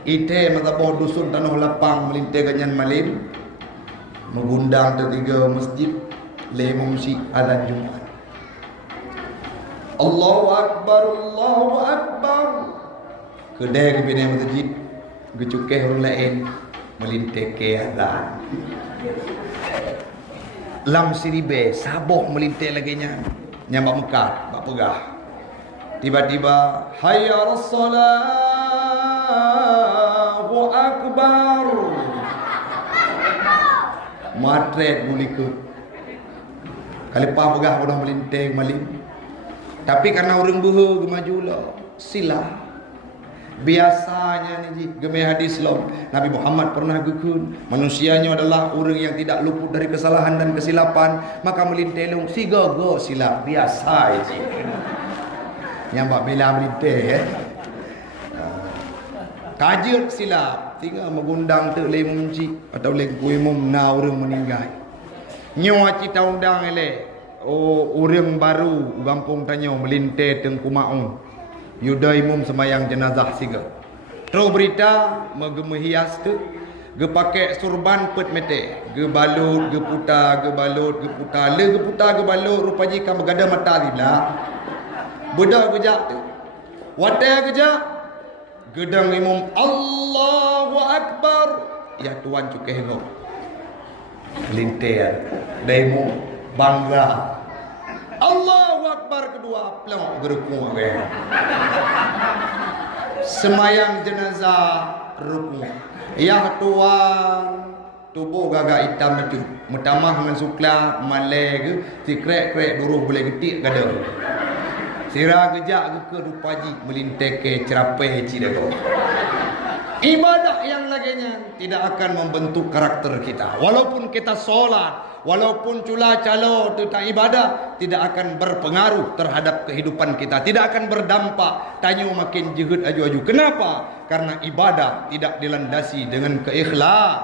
ite mazhabah dusun Tanah Lapang melintai ganyan malim mengundang ketiga masjid le mumsi azan Jumat. Allahu akbar Allahu akbar kedai ke bina masjid gecukeh orang lain melintek ke azan lam siribe sabok melintek lagi nyambak Mekah bak pegah tiba-tiba hayya as-salahu akbar matret buliku kali pa pegah orang melintek malin tapi karena orang buhu gemajulah sila biasanya ni geme hadis lom Nabi Muhammad pernah gukun manusianya adalah orang yang tidak luput dari kesalahan dan kesilapan maka melintelung sigogo silap biasa je nyambak bela melintel kajut silap tinggal mengundang tu le menci atau le kuimum na orang meninggal nyawa cita undang ele orang baru gampung tanyo melintel teng kumaung yudai mum semayang jenazah siga. Terus berita menghias tu, ge pakai surban pet mete, ge balut, ge putar, ge balut, ge putar, le ge putar, ge balut, rupanya kan bergada mata rila. Budak gejak tu. Wadah gejak. Gedang imam Allahu Akbar. Ya tuan cukeh ngok. Lintir. Demo bangga. Allahu Akbar kedua plong gerukung ke. Semayang jenazah rukun. Ya tuan tubuh gagak hitam itu metamah dengan sukla maleg si krek-krek duruh boleh getik kada. Sira gejak ke rupaji melintek ke cerapai cidago. Ibadah yang laginya tidak akan membentuk karakter kita. Walaupun kita solat, walaupun cula calo tentang ibadah, tidak akan berpengaruh terhadap kehidupan kita. Tidak akan berdampak. Tanya makin jihad aju-aju. Kenapa? Karena ibadah tidak dilandasi dengan keikhlasan.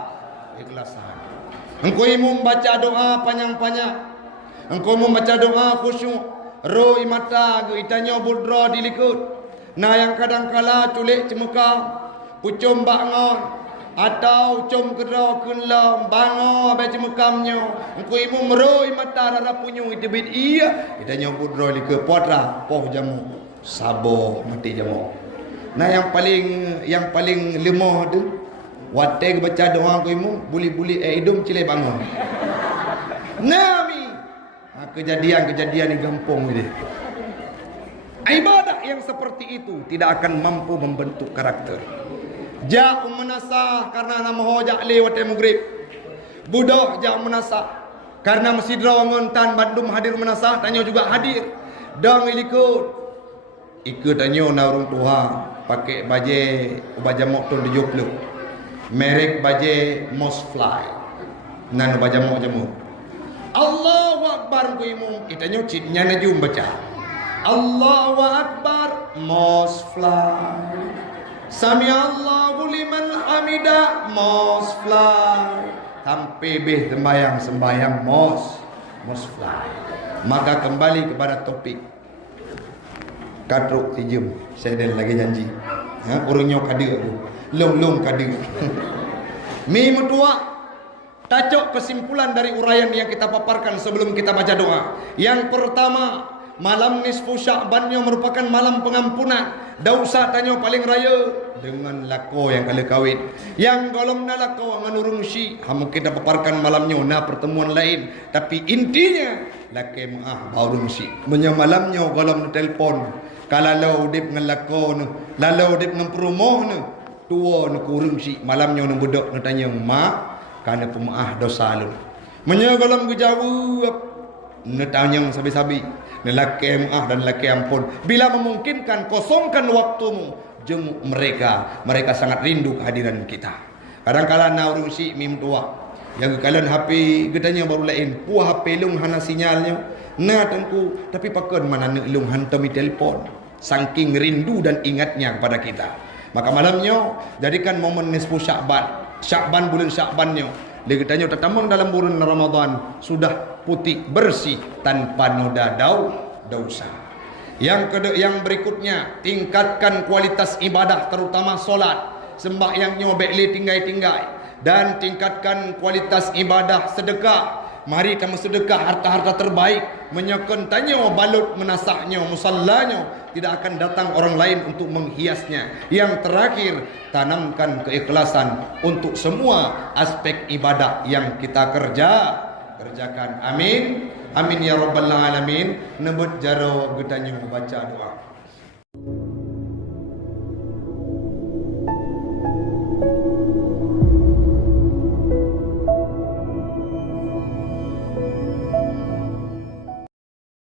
Engkau membaca doa panjang-panjang. Engkau membaca doa khusyuk. Roh mata itanya budra dilikut. Nah yang kadang-kala culik cemekah. Pucum bangon atau cum kerau kunlam bango baca mekamnya engko imu meroi mata rara punyu itu bid iya kita nyobut roli ke potra poh jamu sabo mati jamu. Nah yang paling lemah tu watek baca doa ko imu buli-buli hidung cile bangun nami kejadian ni gampang ni. Ibadah yang seperti itu tidak akan mampu membentuk karakter. Jak menasah karena nama hojak lewat maghrib. Budak jak menasah karena Masjid Rawangan Tan Bandung hadir menasah, tanya juga hadir. Dang ikut tanya na orang tua pakai baju mok tu 70. Merek baju Mosfly. Nan baju mok jamu. Allahu Akbar ku imu. Itanya citnya najum baca. Allahu Akbar Mosfly. Sami Allahu liman hamida Mosfly. Sampai beh sembayang Mosfly. Maka kembali kepada topik katruk tijem. Saya dah lagi janji. Orangnya kada aku. Long kada. Mi mutua. Tacok kesimpulan dari uraian yang kita paparkan sebelum kita baca doa. Yang pertama, malam nisfu Sya'ban yang merupakan malam pengampunan. Dausa tanya paling raya dengan lako yang kala kawin. Yang golongna lako nganurung si. Hamu kita paparkan malamnya na pertemuan lain. Tapi intinya laki maah baurung si. Menya malamnya golong telefon. Kalau dip ngelako nu, lalau dip ngemperumoh nu, tua nu kurung si. Malamnya nu budak nu tanya mak kana pemaah dosa lu. Menya golong gejawab nu tanya sabi-sabi. Lelaki maaf dan lelaki ampun. Bila memungkinkan kosongkan waktumu jenguk mereka. Mereka sangat rindu kehadiran kita. Kadang-kadang na urung si mim tua. Yang kalian HP gedanya baru lain. Puah HP lung hana sinyalnya. Na tengku tapi pakon mana lung hantam telefon. Saking rindu dan ingatnya kepada kita. Maka malamnya jadikan momen nisfu Sya'ban. Sya'ban bulan Sya'bannya. Dia katanya tetamang dalam bulan Ramadan sudah putih bersih tanpa noda dosa. Yang berikutnya, tingkatkan kualitas ibadah terutama solat, sembahyangnya bekli tinggai-tinggai, dan tingkatkan kualitas ibadah sedekah. Mari kamu sedekah harta-harta terbaik, menyokon tanyo, balut menasahnya, musallanya. Tidak akan datang orang lain untuk menghiasnya. Yang terakhir, tanamkan keikhlasan untuk semua aspek ibadah yang kita kerjakan. Amin. Amin ya rabbal alamin. Nebut jaro getanyo baca doa.